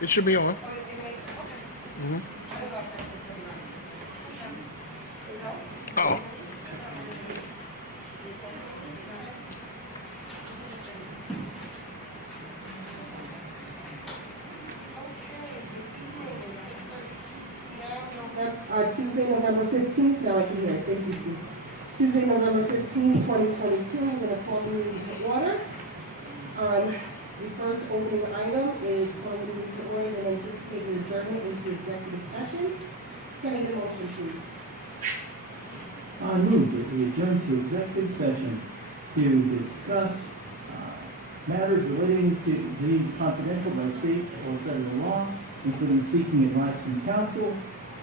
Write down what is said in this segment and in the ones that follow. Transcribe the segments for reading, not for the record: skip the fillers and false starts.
It should be on. Oh, it makes it, okay. Mm-hmm. I don't know if that's the Oh. Tuesday, November 15th, now I can hear it, thank you, Steve. Tuesday, November 15th, 2022, I'm going to call the meeting to order. The first opening item is calling the meeting to order and anticipating adjournment into executive session. Can I get a motion, please? I move that we adjourn to executive session to discuss matters relating to being confidential by state or federal law, including seeking advice from counsel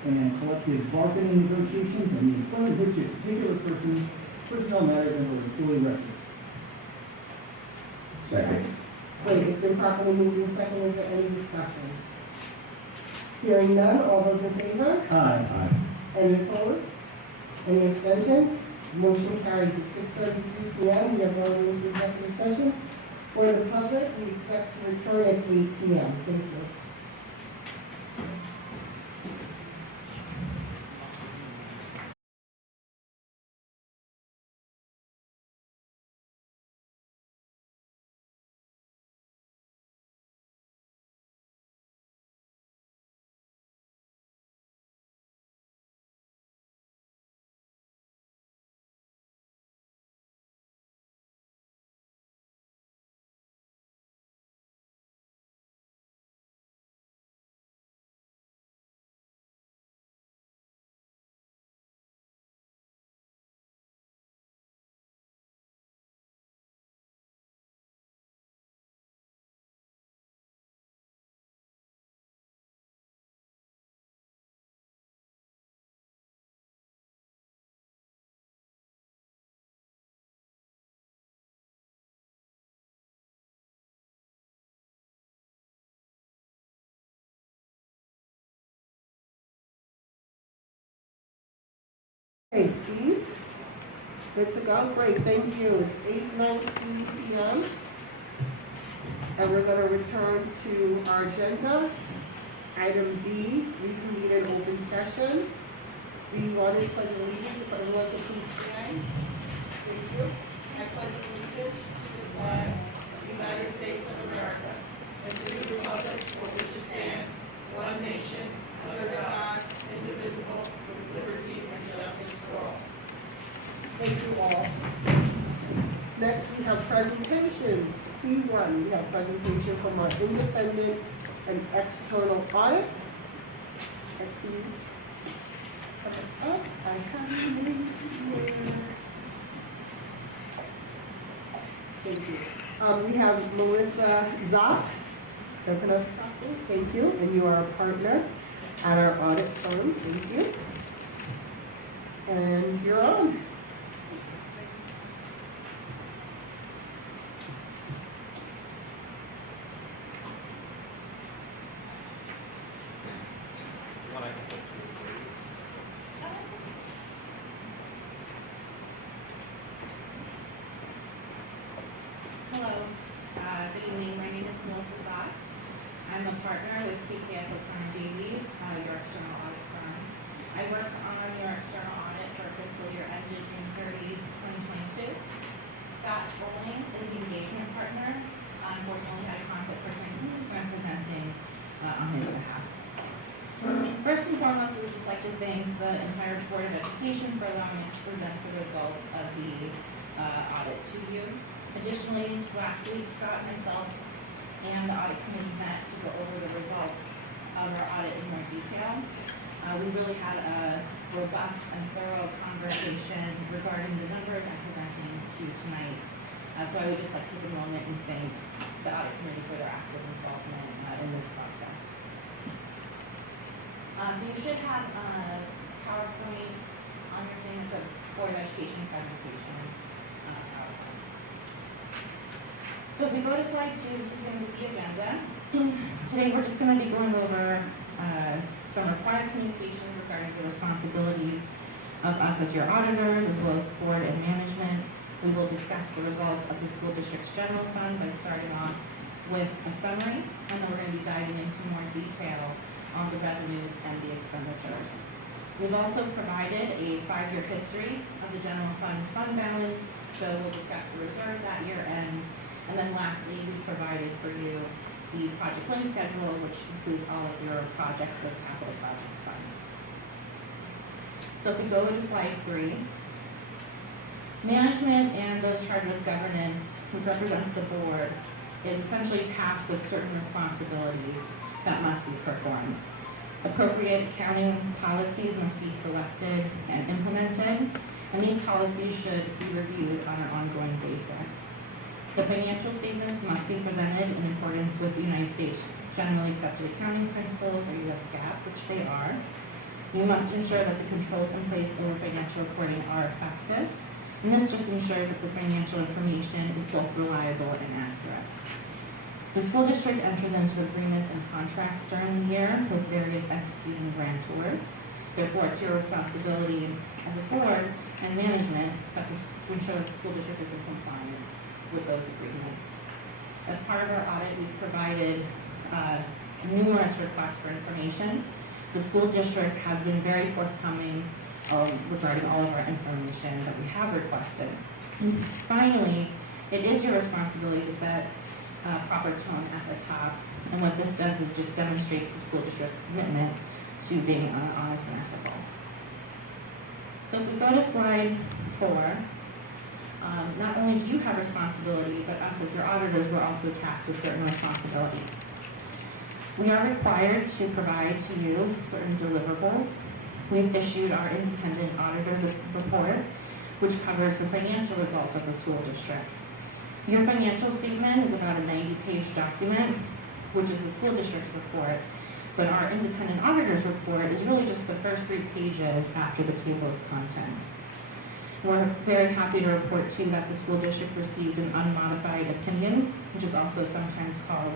and collective bargaining negotiations and the employment history of particular persons, personnel matters, and employee records. Second. Wait, it's been properly moved and seconded. Is there any discussion? Hearing none, all those in favor? Aye. Any opposed? Any abstentions? Motion carries at 6:33 p.m. We are going into executive session. For the public, we expect to return at 8 p.m. Thank you. Hey, Steve. Good to go? Great, thank you. It's 8:19 p.m. And we're going to return to our agenda. Item B, reconvene an open session. B1 is pledge of allegiance. If everyone could please stand. Thank you. I pledge allegiance to the flag of the United States of America and to the republic for which it stands, one nation, under God, indivisible, with liberty and justice for all. Thank you all. Next, we have presentations. C1, we have presentation from our independent and external audit. And please, come up. I have your names here. Thank you. We have Melissa Zott. Thank you. And you are a partner at our audit firm. Thank you. And you're on. Hello, good evening. My name is Melissa Zott. I'm a partner with PKF O'Connor Davies, your external audit firm. I work on your external audit for fiscal year ended June 30, 2022. Scott Bowling is the engagement partner. Unfortunately, had a conflict for transmission, so I'm presenting on his behalf. First and foremost, we would just like to thank the entire Board of Education for allowing us to present the results of the audit to you. Additionally, last week, Scott, myself, and the audit committee met to go over the results of our audit in more detail. We really had a robust and thorough conversation regarding the numbers I'm presenting to you tonight. So I would just like to take a moment and thank the audit committee for their active involvement in this process. So you should have a PowerPoint on your thing. It's a Board of Education presentation. So if we go to slide 2, this is going to be the agenda. Today we're just going to be going over some required communication regarding the responsibilities of us as your auditors, as well as board and management. We will discuss the results of the school district's general fund by starting off with a summary, and then we're going to be diving into more detail on the revenues and the expenditures. We've also provided a 5-year history of the general fund's fund balance, so we'll discuss the reserves at year end. And then lastly, we provided for you the project link schedule, which includes all of your projects for the capital projects fund. So if we go to slide 3, management and the charter of governance, which represents the board, is essentially tasked with certain responsibilities that must be performed. Appropriate accounting policies must be selected and implemented, and these policies should be reviewed on an ongoing basis. The financial statements must be presented in accordance with the United States Generally Accepted Accounting Principles, or U.S. GAAP, which they are. You must ensure that the controls in place over financial reporting are effective, and this just ensures that the financial information is both reliable and accurate. The school district enters into agreements and contracts during the year with various entities and grantors. Therefore, it's your responsibility as a board and management to ensure that the school district is in compliance with those agreements. As part of our audit, we've provided numerous requests for information. The school district has been very forthcoming regarding all of our information that we have requested. Finally, it is your responsibility to set proper tone at the top, and what this does is just demonstrates the school district's commitment to being honest and ethical. So if we go to slide 4, not only do you have responsibility, but us as your auditors, we're also tasked with certain responsibilities. We are required to provide to you certain deliverables. We've issued our independent auditor's report, which covers the financial results of the school district. Your financial statement is about a 90-page document, which is the school district's report, but our independent auditor's report is really just the first 3 pages after the table of contents. We're very happy to report to you that the school district received an unmodified opinion, which is also sometimes called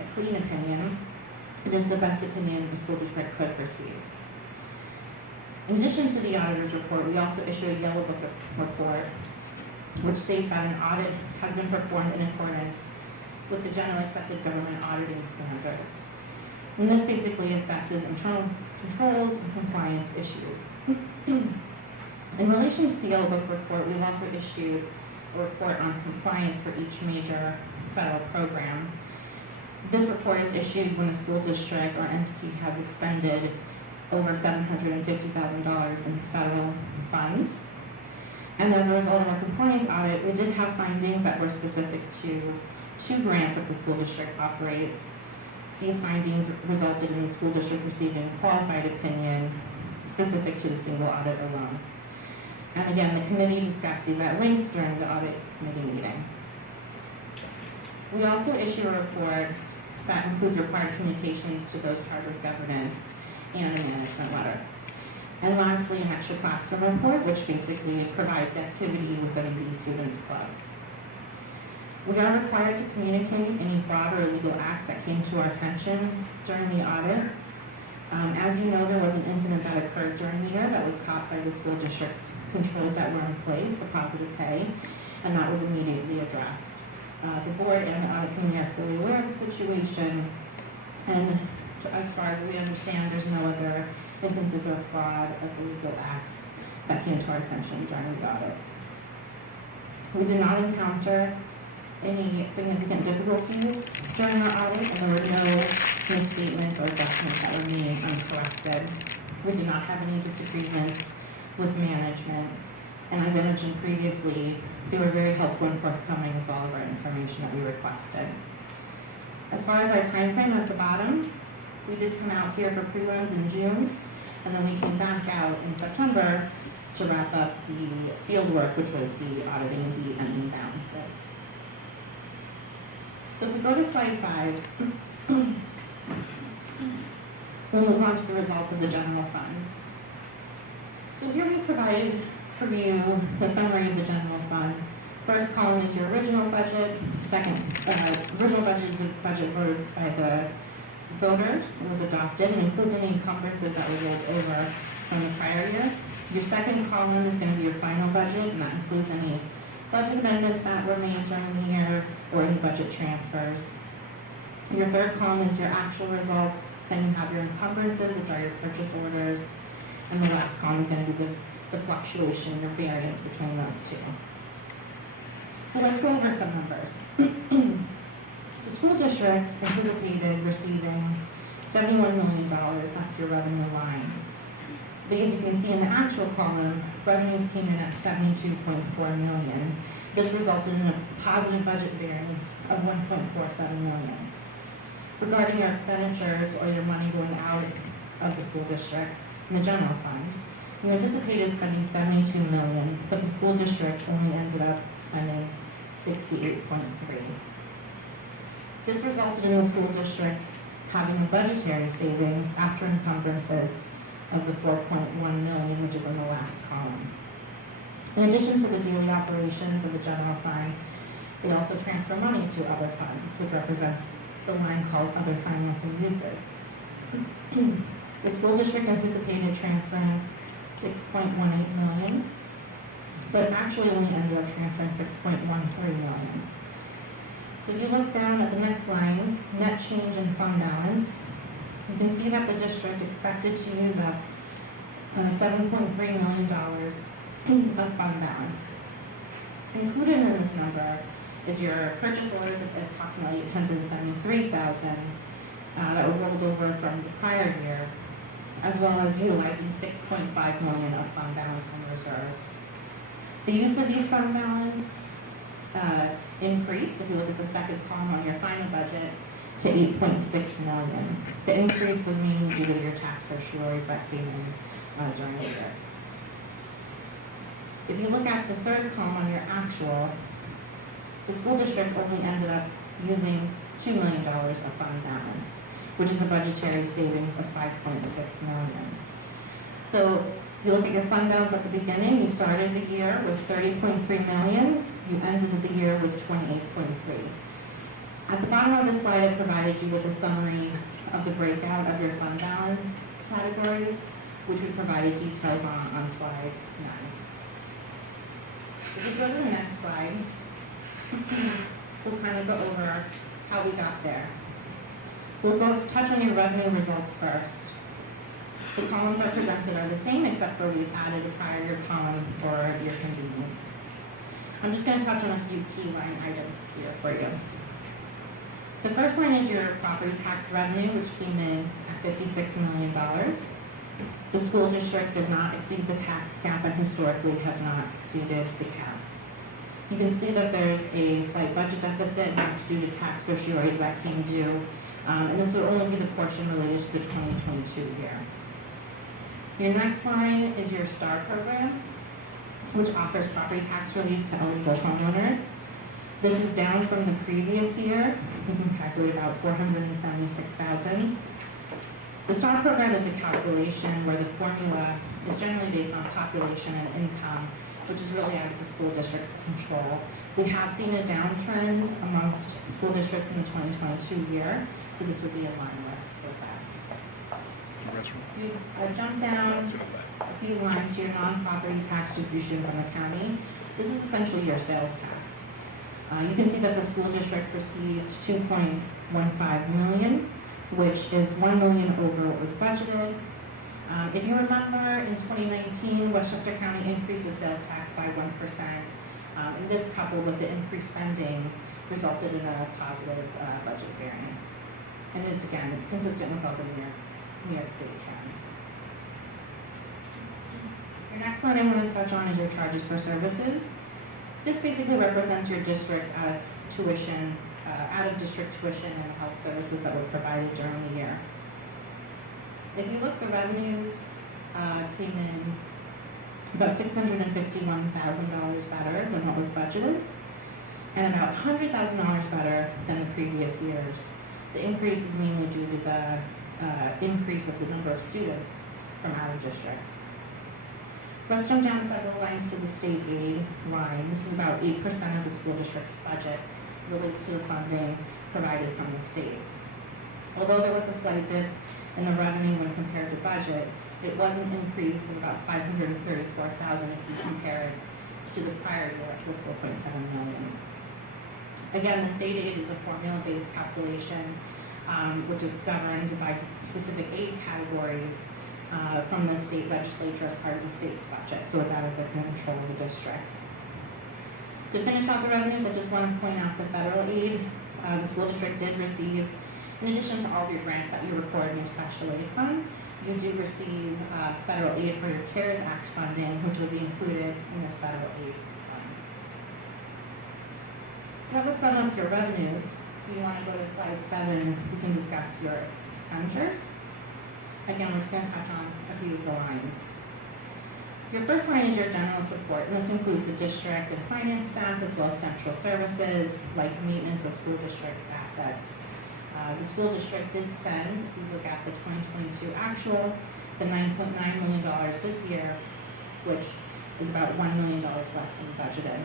a clean opinion. It is the best opinion the school district could receive. In addition to the auditor's report, we also issue a yellow book report, which states that an audit has been performed in accordance with the Generally Accepted Government Auditing Standards. And this basically assesses internal controls and compliance issues. In relation to the Yellow Book report, we've also issued a report on compliance for each major federal program. This report is issued when a school district or entity has expended over $750,000 in federal funds. And as a result of our compliance audit, we did have findings that were specific to 2 grants that the school district operates. These findings resulted in the school district receiving a qualified opinion specific to the single audit alone. And again, the committee discussed these at length during the audit committee meeting. We also issue a report that includes required communications to those charged with governance and a management letter. And lastly, an extra classroom report, which basically provides activity within the students' clubs. We are required to communicate any fraud or illegal acts that came to our attention during the audit. As you know, there was an incident that occurred during the year that was caught by the school district's controls that were in place, the positive pay, and that was immediately addressed. The board and the audit committee are fully aware of the situation, and as far as we understand, there's no other instances of fraud or illegal acts that came to our attention during the audit. We did not encounter any significant difficulties during our audit, and there were no misstatements or adjustments that remain uncorrected. We did not have any disagreements with management, and as I mentioned previously, they were very helpful and forthcoming with all of our information that we requested. As far as our time frame at the bottom, we did come out here for prelims in June, and then we came back out in September to wrap up the field work, which was the auditing the ending balances. So if we go to slide 5, we'll move on to the results of the general fund. So here we provided for you the summary of the general fund. First column is your original budget. Second, original budget is the budget voted by the voters. It was adopted and includes any encumbrances that were rolled over from the prior year. Your second column is going to be your final budget, and that includes any budget amendments that were made during the year or any budget transfers. Your third column is your actual results. Then you have your encumbrances, which are your purchase orders. And the last column is going to be the fluctuation or variance between those two. So let's go over some numbers. The school district anticipated receiving $71 million. That's your revenue line. But as you can see in the actual column, revenues came in at $72.4 million. This resulted in a positive budget variance of $1.47 million. Regarding your expenditures or your money going out of the school district in the general fund, you anticipated spending $72 million, but the school district only ended up spending $68.3 million. This resulted in the school district having a budgetary savings after encumbrances of the $4.1 million, which is in the last column. In addition to the daily operations of the general fund, they also transfer money to other funds, which represents the line called other financing uses. The school district anticipated transferring $6.18 million, but actually only ended up transferring $6.13 million. So if you look down at the next line, net change in fund balance, you can see that the district expected to use up $7.3 million of fund balance. Included in this number is your purchase orders of approximately $873,000 that were rolled over from the prior year, as well as utilizing $6.5 million of fund balance and reserves. The use of these fund balance increased, if you look at the second column on your final budget, to $8.6 million. The increase was mainly due to your tax surcharges that came in during the year. If you look at the third column on your actual, the school district only ended up using $2 million of fund balance, which is a budgetary savings of $5.6 million. So you look at your fund balance at the beginning, you started the year with $30.3 million, you ended the year with $28.3 million. At the bottom of the slide, I provided you with a summary of the breakout of your fund balance categories, which we provided details on slide 9. If we go to the next slide, we'll kind of go over how we got there. We'll go touch on your revenue results first. The columns are presented are the same, except for we've added a prior year column for your convenience. I'm just going to touch on a few key line items here for you. The first line is your property tax revenue, which came in at $56 million. The school district did not exceed the tax cap and historically has not exceeded the cap. You can see that there's a slight budget deficit, and that's due to tax surcharges that came due, and this would only be the portion related to the 2022 year. Your next line is your STAR program, which offers property tax relief to eligible homeowners. This is down from the previous year. You can calculate about $476,000. The STAR program is a calculation where the formula is generally based on population and income, which is really out of the school district's control. We have seen a downtrend amongst school districts in the 2022 year, so this would be in line with that. You jump down a few lines to your non-property tax distribution from the county. This is essentially your sales tax. You can see that the school district received $2.15 million, which is $1 million over what was budgeted. If you remember, in 2019, Westchester County increased the sales tax by 1%, and this, coupled with the increased spending, resulted in a positive budget variance. And it's, again, consistent with other New York State trends. Your next one I want to touch on is your charges for services. This basically represents your district's out-of-district tuition and health services that were provided during the year. If you look, the revenues came in about $651,000 better than what was budgeted, and about $100,000 better than the previous years. The increase is mainly due to the increase of the number of students from out-of-district. Let's jump down several lines to the state aid line. This is about 8% of the school district's budget relates to the funding provided from the state. Although there was a slight dip in the revenue when compared to budget, it was an increase of about $534,000 if you compare it to the prior year, which was $4.7 million. Again, the state aid is a formula-based calculation which is governed by specific aid categories from the state legislature as part of the state's budget, so it's out of the control of the district. To finish off the revenues, I just want to point out the federal aid. The school district did receive, in addition to all of your grants that you record in your special aid fund, you do receive federal aid for your CARES Act funding, which will be included in this federal aid fund. So that would sum up your revenues. If you want to go to slide 7, we can discuss your expenditures. Again, we're just going to touch on a few of the lines. Your first line is your general support, and this includes the district and finance staff, as well as central services, like maintenance of school district assets. The school district did spend, if you look at the 2022 actual, the $9.9 million this year, which is about $1 million less than budgeted.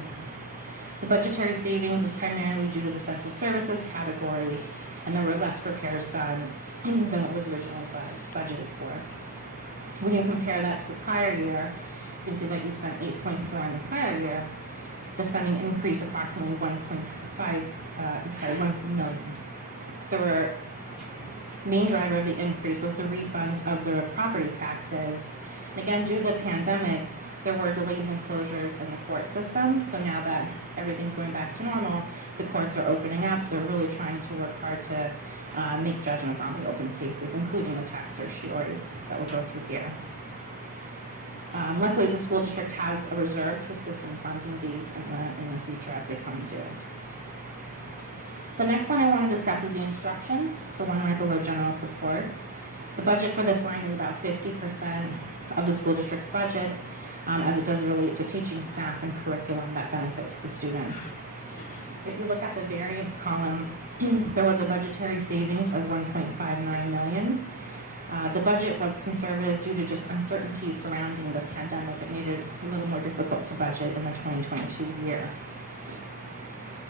The budgetary savings is primarily due to the central services category, and there were less repairs done than what was originally budgeted for. When you compare that to the prior year, you can see that you spent 8.4 in the prior year. The spending increased approximately 1 million. The main driver of the increase was the refunds of the property taxes. And again, due to the pandemic, there were delays and closures in the court system. So now that everything's going back to normal, the courts are opening up. So they're really trying to work hard to make judgments on the open cases, including the tax certiorari that will go through here. Luckily, the school district has a reserve to assist in funding these in the future as they come due. The next one I want to discuss is the instruction, so one right below general support. The budget for this line is about 50% of the school district's budget, as it does relate to teaching staff and curriculum that benefits the students. If you look at the variance column, there was a budgetary savings of $1.59 million. The budget was conservative due to just uncertainty surrounding the pandemic. It made it a little more difficult to budget in the 2022 year.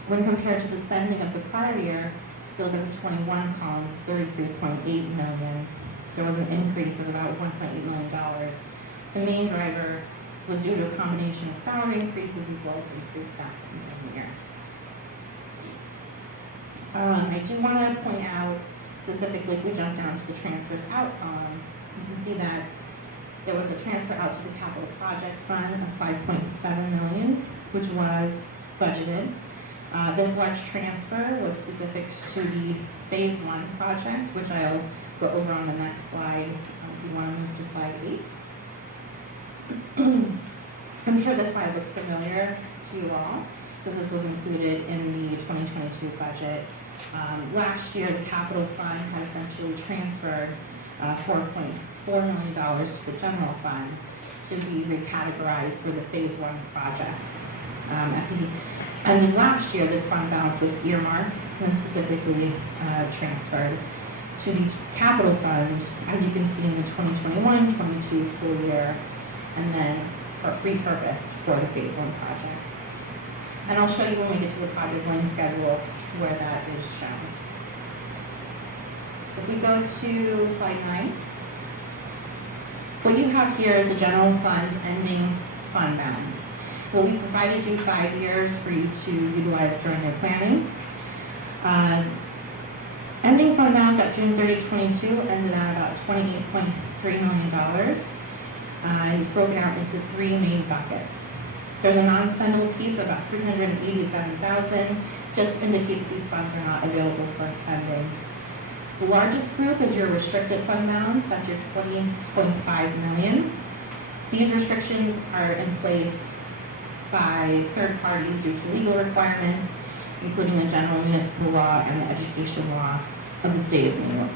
When compared to the spending of the prior year, if you look at the 21 column, $33.8 million, there was an increase of about $1.8 million. The main driver was due to a combination of salary increases as well as increased staffing in the year. I do want to point out, specifically, if we jump down to the transfers out column, you can see that there was a transfer out to the capital projects fund of $5.7 million, which was budgeted. This large transfer was specific to the phase 1 project, which I'll go over on the next slide. If you want to move to slide 8. I'm sure this slide looks familiar to you all, since this was included in the 2022 budget. Last year, the capital fund had essentially transferred $4.4 million to the general fund to be recategorized for the phase 1 project. And last year, this fund balance was earmarked and specifically transferred to the capital fund, as you can see in the 2021-22 school year, and then repurposed for the phase 1 project. And I'll show you when we get to the project line schedule where that is shown. If we go to slide 9, what you have here is the general fund's ending fund balance. Well, we provided you 5 years for you to utilize during your planning. Ending fund balance at June 30, 22 ended at about $28.3 million. It's broken out into 3 main buckets. There's a non-spendable piece of about $387,000, just indicates these funds are not available for spending. The largest group is your restricted fund balance, that's your $20.5 million. These restrictions are in place by third parties due to legal requirements, including the general municipal law and the education law of the state of New York.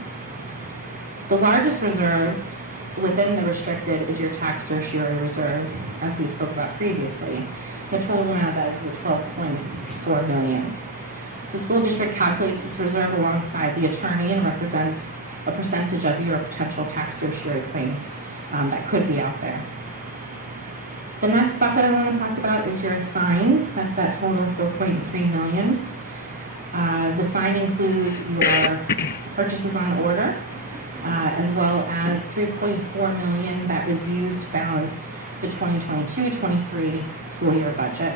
The largest reserve within the restricted is your tax certiorari reserve, as we spoke about previously. The total amount of that is the $12.4 million. The school district calculates this reserve alongside the attorney and represents a percentage of your potential tax certiorari claims that could be out there. The next bucket I want to talk about is your assigned. That's that total of $4.3 million. The sign includes your purchases on order, as well as $3.4 million that was used to balance the 2022-23 school year budget.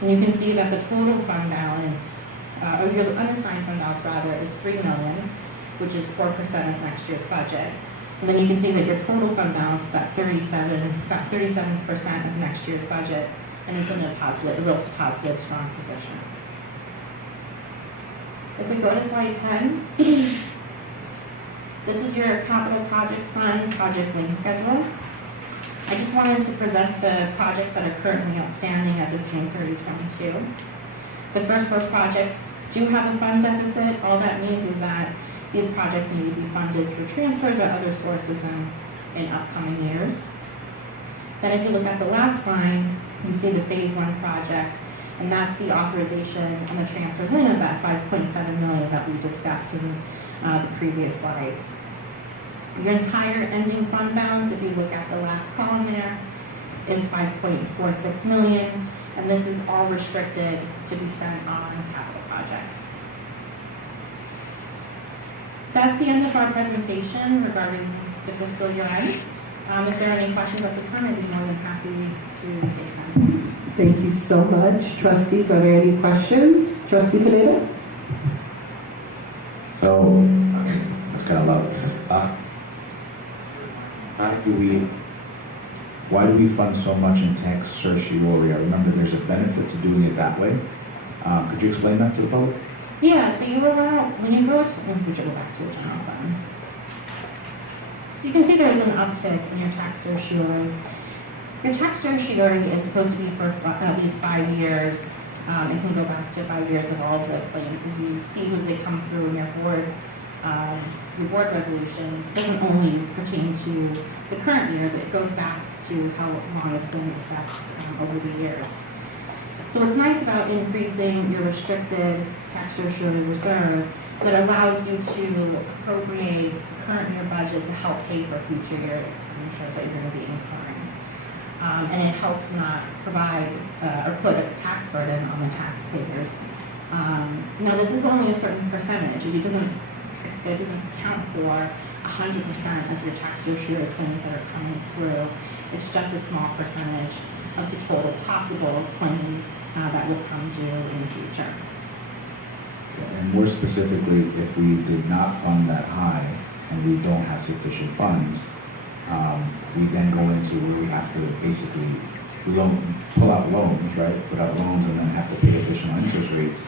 And you can see that the total fund balance or your unassigned fund balance rather, is $3 million, which is 4% of next year's budget. And then you can see that your total fund balance is at about 37% of next year's budget, and it's in a real positive, strong position. If we go to slide 10, this is your capital projects fund project lane schedule. I just wanted to present the projects that are currently outstanding as of June 30, 2022. The first 4 projects do have a fund deficit. All that means is that these projects need to be funded through transfers or other sources in upcoming years. Then if you look at the last line, you see the phase 1 project, and that's the authorization and the transfers in of that $5.7 million that we discussed in the previous slides. Your entire ending fund balance, if you look at the last column there, is $5.46 million, and this is all restricted to be spent on capital projects. That's the end of our presentation regarding the fiscal year end. If there are any questions at this time, I'd be more than happy to take them. Thank you so much. Trustees, are there any questions? Trustee Pineda? So, that's kind of loud. Why do we fund so much in tax certiorari? I remember there's a benefit to doing it that way. Could you explain that to the public? Yeah, so you will, when you go to, would you go back to the general fund? So you can see there's an uptick in your tax certiorari. Your tax certiorari is supposed to be for at least 5 years. It can go back to 5 years of all the claims. As you see as they come through in your board resolutions, it doesn't only pertain to the current year, but it goes back to how long it's been assessed over the years. So what's nice about increasing your restricted tax certiorari reserve is that it allows you to appropriate current year budget to help pay for future year expenditures that you're going to be incurring. And it helps not provide or put a tax burden on the taxpayers. Now this is only a certain percentage. It doesn't count for 100% of your tax certiorari claims that are coming through. It's just a small percentage of the total possible claims that would come due in the future. And more specifically, if we did not fund that high and we don't have sufficient funds, we then go into where we have to basically pull out loans, right? Put out loans and then have to pay additional interest rates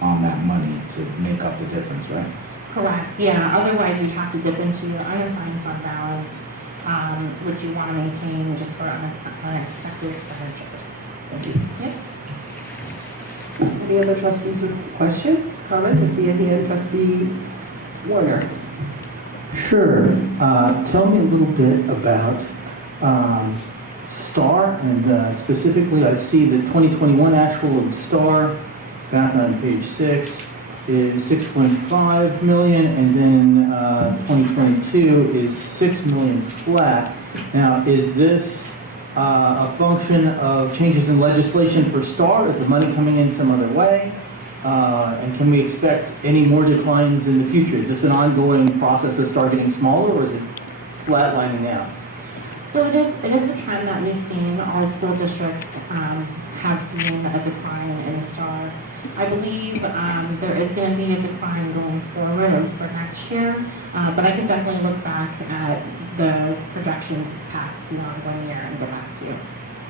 on that money to make up the difference, right? Correct. Yeah. Otherwise, you'd have to dip into your unassigned fund balance, which you want to maintain just for unexpected expenditures. Thank you. Yep. Any other trustees with questions, comments? I see a hand, Trustee Warner. Sure. Tell me a little bit about STAR, and specifically I see the 2021 actual of STAR back on page 6 is 6.5 million, and then 2022 is 6 million flat. Now, is this a function of changes in legislation for STAR? Is the money coming in some other way? And can we expect any more declines in the future? Is this an ongoing process of STAR getting smaller, or is it flatlining out? So it is a trend that we've seen. All school districts have seen a decline in STAR. I believe there is going to be a decline going forward, at least for next year. But I can definitely look back at the projections past beyond 1 year and go back to you.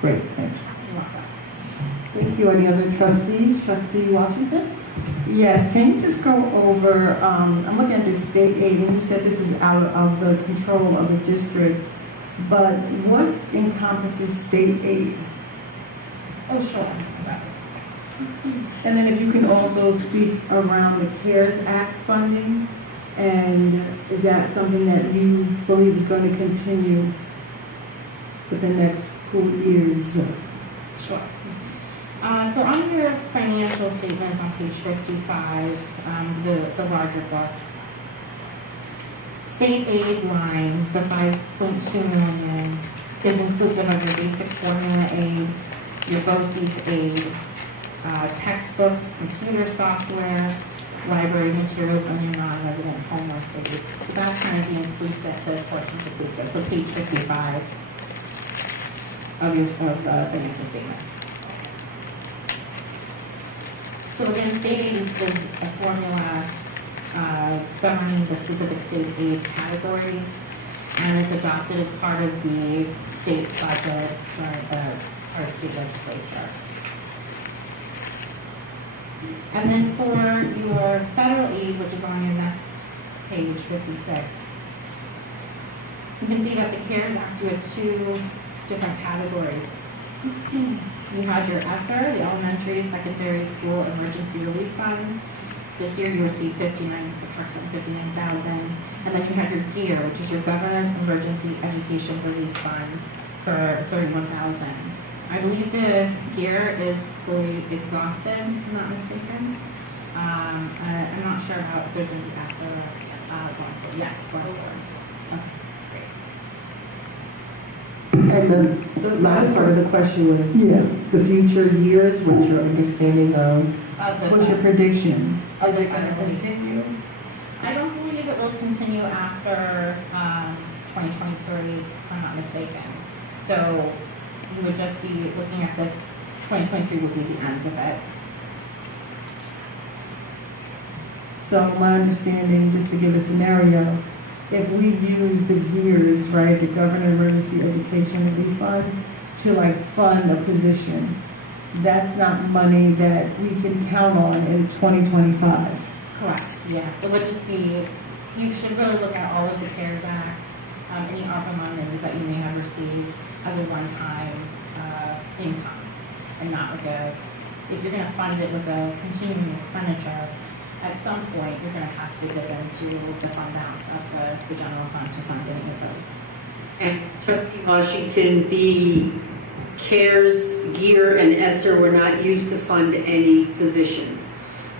Great, thanks. You're welcome. Thank you. Any other trustees? Trustee Washington? Yes, can you just go over, I'm looking at the state aid, and you said this is out of the control of the district, but what encompasses state aid? Oh, sure. And then if you can also speak around the CARES Act funding, and is that something that you believe is going to continue for the next school years? Sure. So on your financial statements on page 55, the larger book, state aid line, the $5.2 million, is inclusive of your basic formula aid, your BOCES aid, textbooks, computer software, library materials, and your non-resident homeless aid. So that's kind of the inclusive, the portions inclusive. So page 55 of the financial statements. So again, state aid is a formula governing the specific state aid categories, and it's adopted as part of the state's budget or state legislature. And then for your federal aid, which is on your next page, 56, you can see that the CARES Act, you have two different categories. You had your ESSER, the Elementary Secondary School Emergency Relief Fund. This year you received approximately $59,000. And then you have your GEAR, which is your Governor's Emergency Education Relief Fund for $31,000. I believe the GEAR is fully exhausted, if I'm not mistaken. I'm not sure how if there's going to be ESSER going forward. Yes, going forward. Okay. And the last part of the question was the future years, which you're understanding of. What's your prediction? Is it going to continue? I don't believe it will continue after 2023, if I'm not mistaken. So you would just be looking at this, 2023 would be the end of it. So my understanding, just to give a scenario, if we use the GEARS, right, the Governor Emergency Education Relief Fund, to like fund a position, that's not money that we can count on in 2025. Correct, yeah. So it would just be, you should really look at all of the CARES Act, any ARPA monies that you may have received as a one-time income, and not like if you're going to fund it with a continuing expenditure, at some point you're going to have to dip into the fund balance of the general fund to fund any of those. And Trustee Washington, the CARES, GEAR, and ESSER were not used to fund any positions.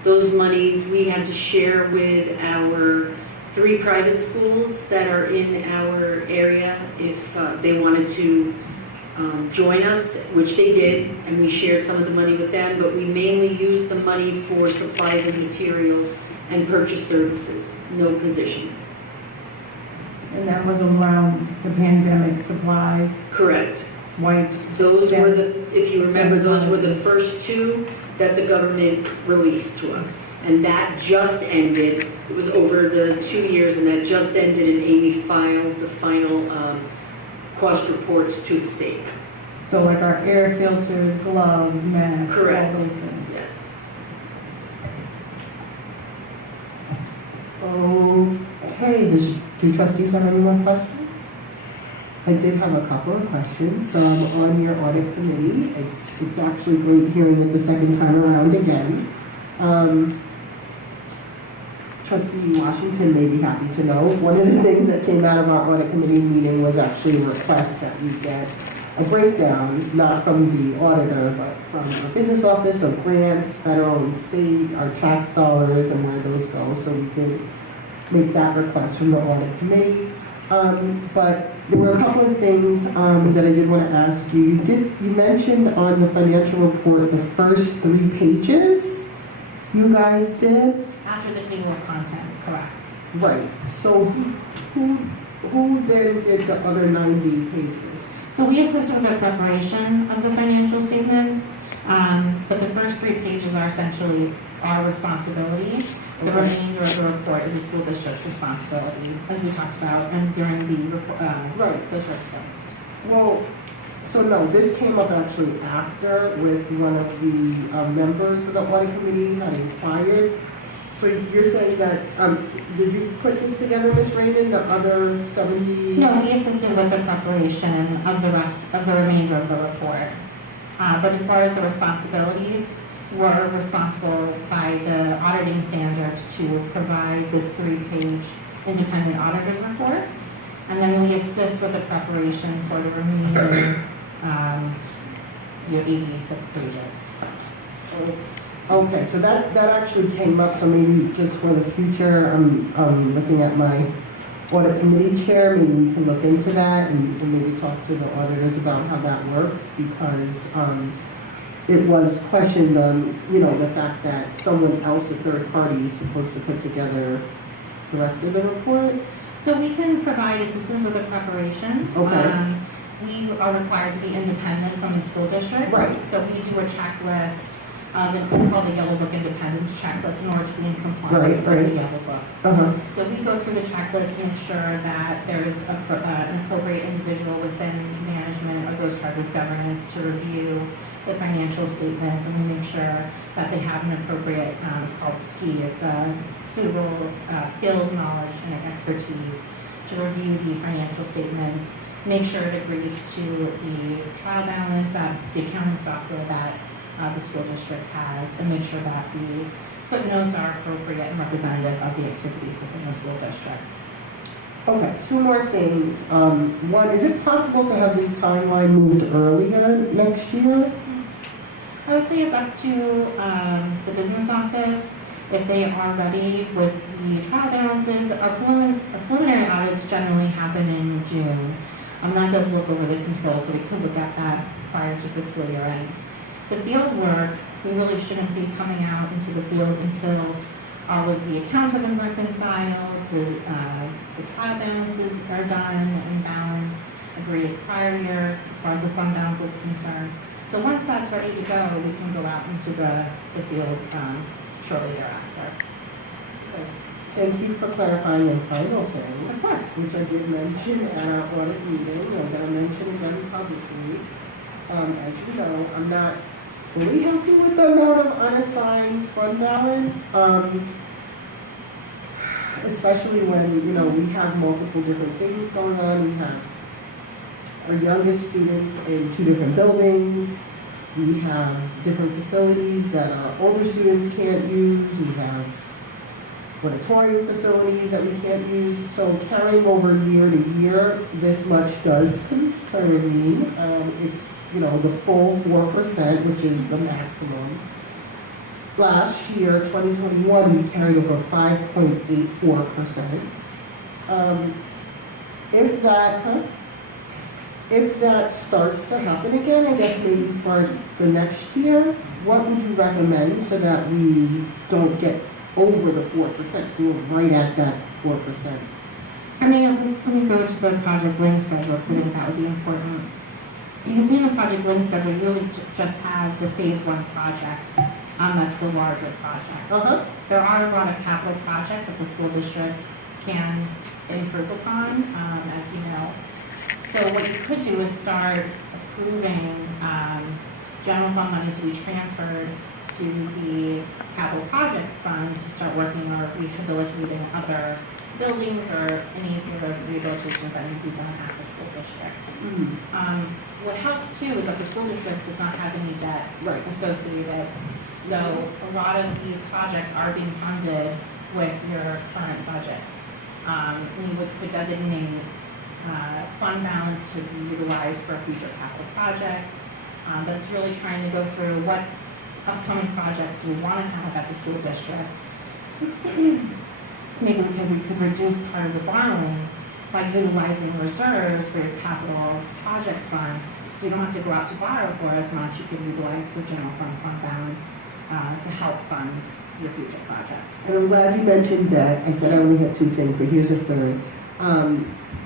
Those monies we had to share with our 3 private schools that are in our area if they wanted to join us, which they did, and we shared some of the money with them, but we mainly used the money for supplies and materials and purchase services, no positions. And that was around the pandemic supplies, Correct. wipes. Those were if you remember, those were the first 2 that the government released to us. And that just ended. It was over the 2 years, and that just ended, and Amy filed the final cost reports to the state. So like our air filters, gloves, masks, Correct. all those things. Yes. Okay, do trustees have any more questions? I did have a couple of questions. On your audit committee, it's actually great hearing it the second time around again. Trustee Washington may be happy to know, one of the things that came out of our audit committee meeting was actually a request that we get a breakdown, not from the auditor, but from our business office of grants, federal and state, our tax dollars and where those go, so we can make that request from the audit committee. But there were a couple of things that I did want to ask you. You mentioned on the financial report the first 3 pages you guys did? After the table of contents, correct. Right. So who then did the other 90 pages? So we assist with the preparation of the financial statements, but the first 3 pages are essentially our responsibility. The remainder of the report is the school district's responsibility, as we talked about, and during the Right. the short story. Well, so no, this came up actually after with one of the members of the audit committee had inquired. So you're saying that, did you put this together, Ms. Raymond, the other 70? No, we assisted with the preparation of the rest of the remainder of the report. But as far as the responsibilities, we're responsible by the auditing standards to provide this 3-page independent auditor's report. And then we assist with the preparation for the remaining 86 pages. Okay, so that actually came up, so maybe just for the future, I'm looking at my audit committee chair, maybe we can look into that and maybe talk to the auditors about how that works, because it was questioned, the fact that someone else, a third party, is supposed to put together the rest of the report. So we can provide assistance with the preparation. Okay. We are required to be independent from the school district. Right. So we do a checklist It's called the Yellow Book Independence Checklist in order to be in compliance Right, with right. the Yellow Book. Uh-huh. So we go through the checklist, make sure that there is an appropriate individual within management or those charged with governance to review the financial statements, and we make sure that they have an appropriate, it's called SKI, it's suitable skills, knowledge, and expertise to review the financial statements, make sure it agrees to the trial balance, the accounting software that the school district has, and make sure that the footnotes are appropriate and representative of the activities within the school district. Okay, two more things. One, is it possible to have this timeline moved earlier next year? I would say it's up to the business office if they are ready with the trial balances. Our preliminary audits generally happen in June. That does look over the control, so we could look at that prior to fiscal year end. The field work, we really shouldn't be coming out into the field until all of the accounts have been reconciled, the trial balances are done and balanced, agreed prior year as far as the fund balance is concerned. So once that's ready to go, we can go out into the field shortly thereafter. Thank you for clarifying and final thing. Of course. Which I did mention at our audit meeting, I'm going to mention again publicly. As you know, I'm not fully happy with the amount of unassigned fund balance, especially when, we have multiple different things going on. We have our youngest students in 2 different buildings. We have different facilities that our older students can't use. We have auditorium facilities that we can't use. So carrying over year to year, this much does concern me. It's, the full 4%, which is the maximum. Last year, 2021, we carried over 5.84%. If that starts to happen again, I guess maybe for the next year, what would you recommend so that we don't get over the 4%, so we're right at that 4%? I mean, let me go to the project link schedule, so I think that would be important. You can see in the project link schedule, you really just have the phase 1 project. That's the larger project. There are a lot of capital projects that the school district can improve upon, as you know. So what you could do is start approving general fund monies to be transferred to the capital projects fund to start working or rehabilitating other buildings or any sort of rehabilitations that need to be done at the school district. What helps too is that the school district does not have any debt associated. So a lot of these projects are being funded with your current budgets. We would designate fund balance to be utilized for future capital projects. But it's really trying to go through what upcoming projects we want to have at the school district. Maybe we could reduce part of the borrowing by utilizing reserves for your capital projects fund. So you don't have to go out to borrow for as much. You can utilize the general fund balance to help fund your future projects. And I'm glad you mentioned debt. I said I only had 2 things, but here's a third.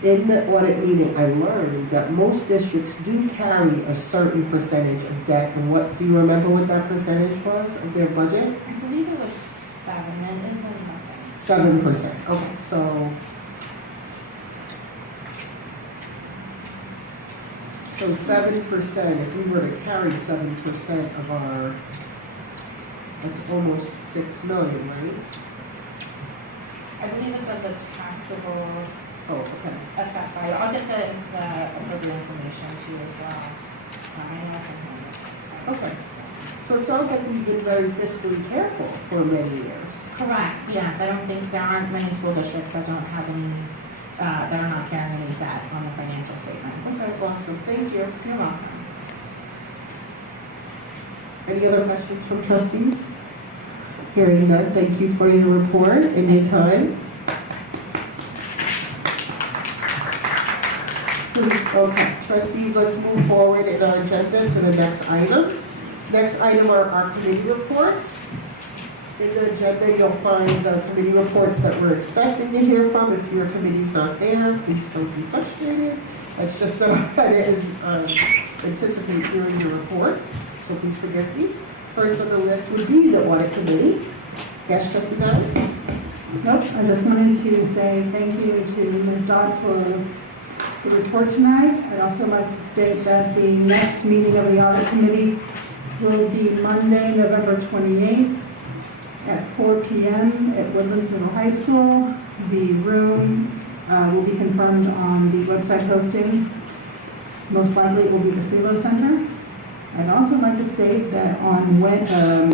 In the audit meeting, I learned that most districts do carry a certain percentage of debt. And do you remember what that percentage was of their budget? I believe it was 7. It isn't nothing. 7%. Okay, so 7%. If we were to carry 7% of our, that's almost $6 million, right? I believe it's of the taxable Oh, okay. assessed value. I'll get the appropriate information to you as well. I know I can handle it. Okay. So it sounds like we've been very fiscally careful for many years. Correct. Yes, I don't think there aren't many school districts that don't have any, that are not carrying any debt on the financial statements. Okay, awesome. Thank you. You're welcome. Any other questions from trustees? Hearing none, thank you for your report and your time. Okay, trustees, let's move forward in our agenda to the next item. Next item are our committee reports. In the agenda, you'll find the committee reports that we're expecting to hear from. If your committee's not there, please don't be frustrated. That's just that I didn't anticipate hearing your report, so please forgive me. First on the list would be the audit committee. Yes, trustee Ballard? Nope, I just wanted to say thank you to Ms. Zott for the report tonight. I'd also like to state that the next meeting of the audit committee will be Monday, November 28th at 4 p.m. at Woodlands Middle High School. The room will be confirmed on the website posting. Most likely it will be the Philo Center. I'd also like to state that on Wednesday,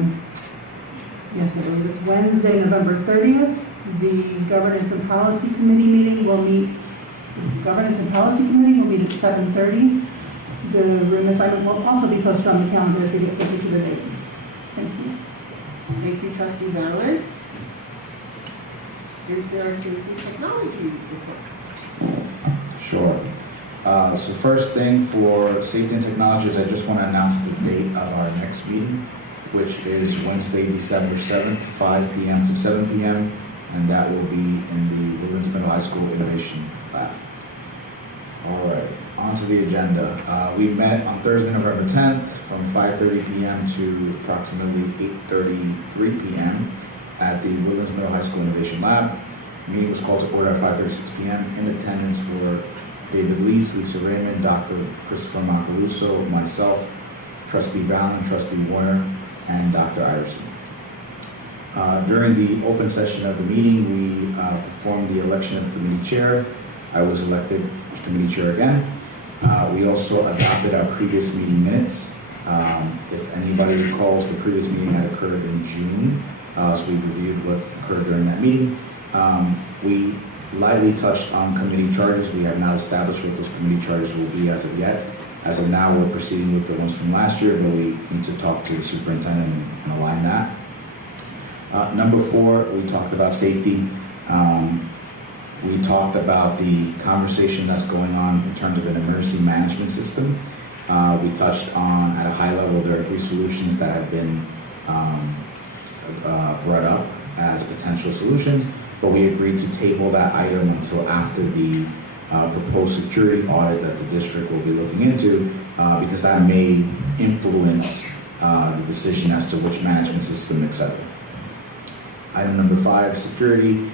November 30th, the Governance and Policy Committee meeting will meet. Governance and Policy Committee will meet at 7:30. The room assignment will also be posted on the calendar if you get closer to the date. Thank you. Thank you, trustee Ballard. Is there a safety technology report? Sure. So first thing for safety and technologies, I just want to announce the date of our next meeting, which is Wednesday, December 7th, 5 p.m. to 7 p.m., and that will be in the Woodlands Middle High School Innovation Lab. All right, on to the agenda. We met on Thursday, November 10th from 5:30 p.m. to approximately 8:33 p.m. at the Woodlands Middle High School Innovation Lab. The meeting was called to order at 5:36 p.m. In attendance were David Leese, Lisa Raymond, Dr. Christopher Macaluso, myself, Trustee Brown, Trustee Warner, and Dr. Iverson. During the open session of the meeting, we performed the election of the committee chair. I was elected committee chair again. We also adopted our previous meeting minutes. If anybody recalls, the previous meeting had occurred in June, so we reviewed what occurred during that meeting. We lightly touched on committee charges. We have not established what those committee charges will be as of yet. As of now, we're proceeding with the ones from last year, but we need to talk to the superintendent and align that. Number 4, we talked about safety. We talked about the conversation that's going on in terms of an emergency management system. We touched on, at a high level, there are 3 solutions that have been brought up as potential solutions, but we agreed to table that item until after the proposed security audit that the district will be looking into, because that may influence the decision as to which management system, etc. Item number 5, security.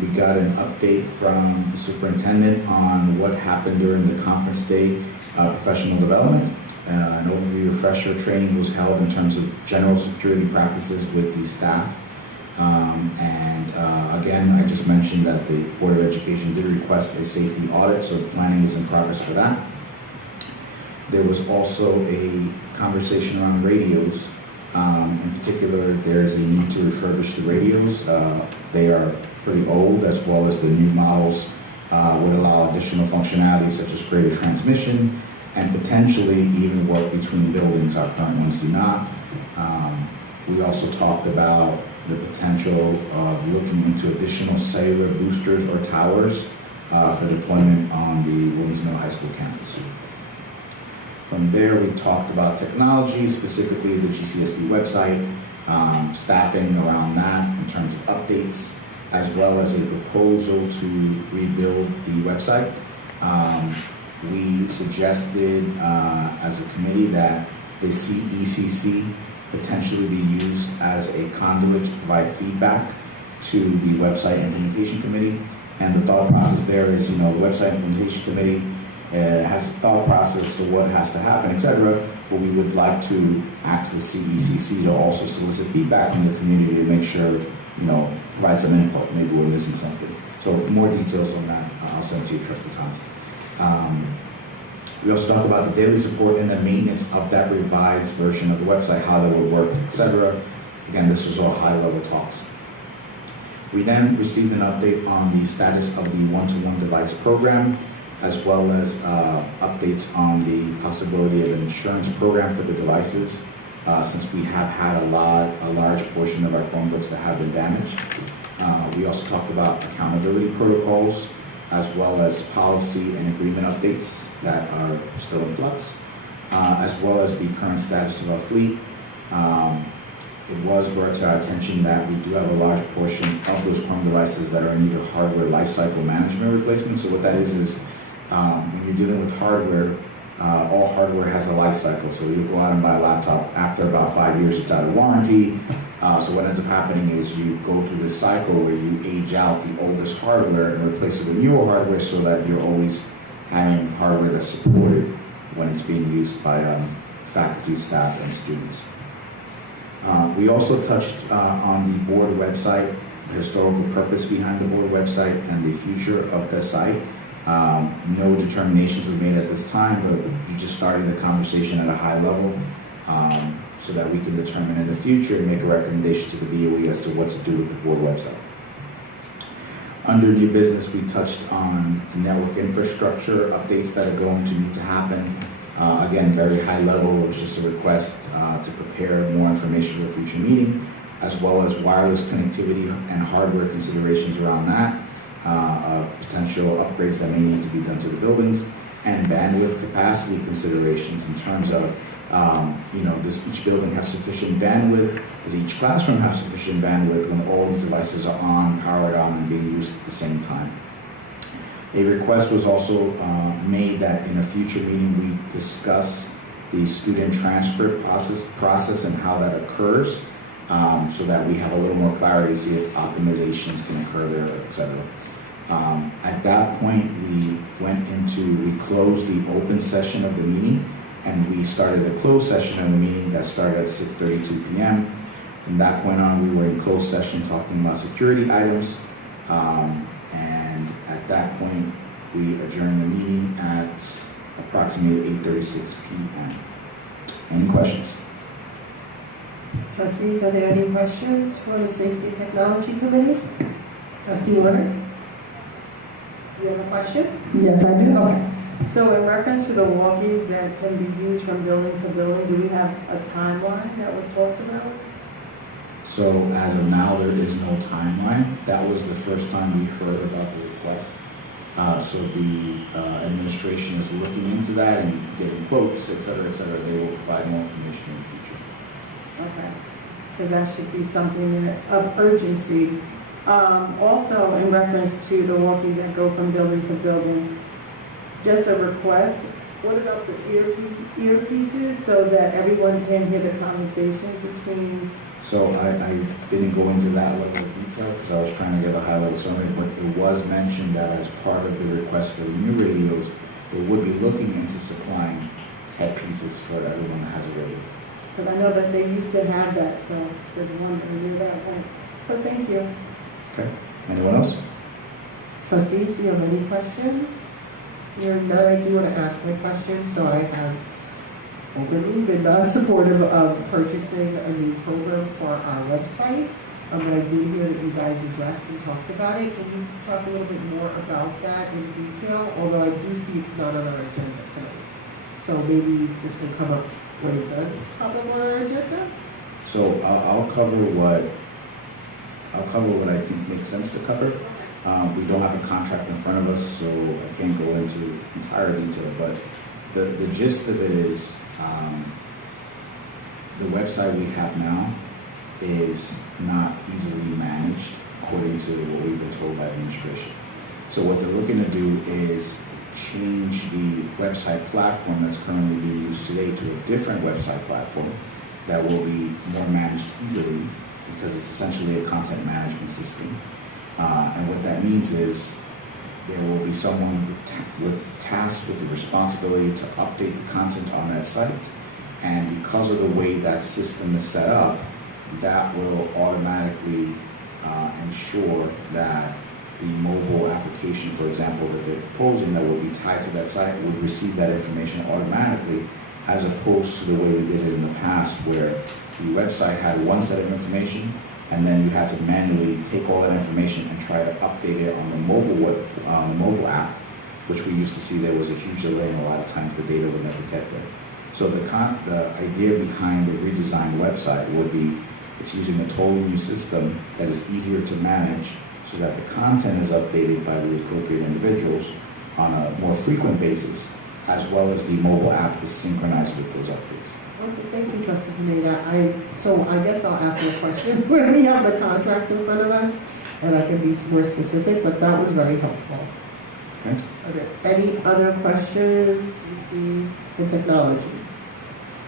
We got an update from the superintendent on what happened during the conference day professional development. An overview refresher training was held in terms of general security practices with the staff. Again, I just mentioned that the Board of Education did request a safety audit, so planning is in progress for that. There was also a conversation around radios. In particular, there's a need to refurbish the radios. They are pretty old, as well as the new models would allow additional functionality such as greater transmission and potentially even work between buildings. Our current ones do not. We also talked about the potential of looking into additional cellular boosters or towers for deployment on the Woodlands Middle High School campus. From there, we talked about technology, specifically the GCSD website, staffing around that in terms of updates, as well as a proposal to rebuild the website. We suggested as a committee that the CECC potentially be used as a conduit to provide feedback to the website implementation committee. And the thought process there is, the website implementation committee has a thought process to what has to happen, etc. But we would like to ask the CECC to also solicit feedback from the community to make sure, provide some input. Maybe we're missing something. So more details on that, I'll send to you, Trustee Thomas. We also talked about the daily support and the maintenance of that revised version of the website, how that would work, etc. Again, this was all high-level talks. We then received an update on the status of the one-to-one device program, as well as updates on the possibility of an insurance program for the devices, since we have had a large portion of our Chromebooks that have been damaged. We also talked about accountability protocols, as well as policy and agreement updates that are still in flux, as well as the current status of our fleet. It was brought to our attention that we do have a large portion of those Chrome devices that are in need of hardware lifecycle management replacement. So what that is when you're dealing with hardware, all hardware has a life cycle. So you go out and buy a laptop, after about 5 years, it's out of warranty. So what ends up happening is you go through this cycle where you age out the oldest hardware and replace it with newer hardware so that you're always having hardware that's supported when it's being used by faculty, staff, and students. We also touched on the board website, the historical purpose behind the board website, and the future of the site. No determinations were made at this time, but we just started the conversation at a high level so that we can determine in the future and make a recommendation to the BOE as to what to do with the board website. Under new business, we touched on network infrastructure updates that are going to need to happen. Again, very high level. It was just a request to prepare more information for a future meeting, as well as wireless connectivity and hardware considerations around that, potential upgrades that may need to be done to the buildings, and bandwidth capacity considerations in terms of, does each building have sufficient bandwidth? Does each classroom have sufficient bandwidth when all these devices are on, powered on, and being used at the same time? A request was also made that in a future meeting we discuss the student transcript process and how that occurs, so that we have a little more clarity to see if optimizations can occur there, etc. At that point, we closed the open session of the meeting, and we started the closed session of the meeting that started at 6:32 p.m. From that point on, we were in closed session talking about security items, and at that point, we adjourned the meeting at approximately 8:36 p.m. Any questions? Trustees, are there any questions for the Safety and Technology Committee? Trustee Warner? You have a question? Yes, I do. Okay. So in reference to the walkies that can be used from building to building, do we have a timeline that was talked about? So as of now, there is no timeline. That was the first time we heard about the request. So the administration is looking into that and getting quotes, et cetera, et cetera. They will provide more information in the future. Okay, because that should be something of urgency. Also, in reference to the walkies that go from building to building, just a request, what about the earpieces so that everyone can hear the conversation between? So I didn't go into that level of detail because I was trying to get a high level summary, but it was mentioned that as part of the request for the new radios, they would be looking into supplying headpieces for everyone that has a radio. Because I know that they used to have that, so there's one where that went. So thank you. Okay. Anyone else? Trustees, do you have any questions? You're none. I do want to ask my question. So I have openly been non-supportive of purchasing a new program for our website. But I did hear that you guys addressed and talked about it. Can you talk a little bit more about that in detail? Although I do see it's not on our agenda tonight. So maybe this will come up when it does come up on our agenda? So I'll cover what I think makes sense to cover. We don't have a contract in front of us, so I can't go into entire detail, but the gist of it is the website we have now is not easily managed according to what we've been told by administration. So what they're looking to do is change the website platform that's currently being used today to a different website platform that will be more managed easily because it's essentially a content management system. And what that means is there will be someone tasked with the responsibility to update the content on that site. And because of the way that system is set up, that will automatically ensure that the mobile application, for example, that they're proposing that will be tied to that site will receive that information automatically, as opposed to the way we did it in the past where the website had one set of information and then you had to manually take all that information and try to update it on the mobile app, which we used to see there was a huge delay and a lot of times the data would never get there. So the idea behind the redesigned website would be it's using a totally new system that is easier to manage so that the content is updated by the appropriate individuals on a more frequent basis, as well as the mobile app is synchronized with those updates. Okay, thank you, Trustee Pineda. So I guess I'll ask you a question where we have the contract in front of us, and I can be more specific, but that was very helpful. Okay. Are there any other questions with the technology?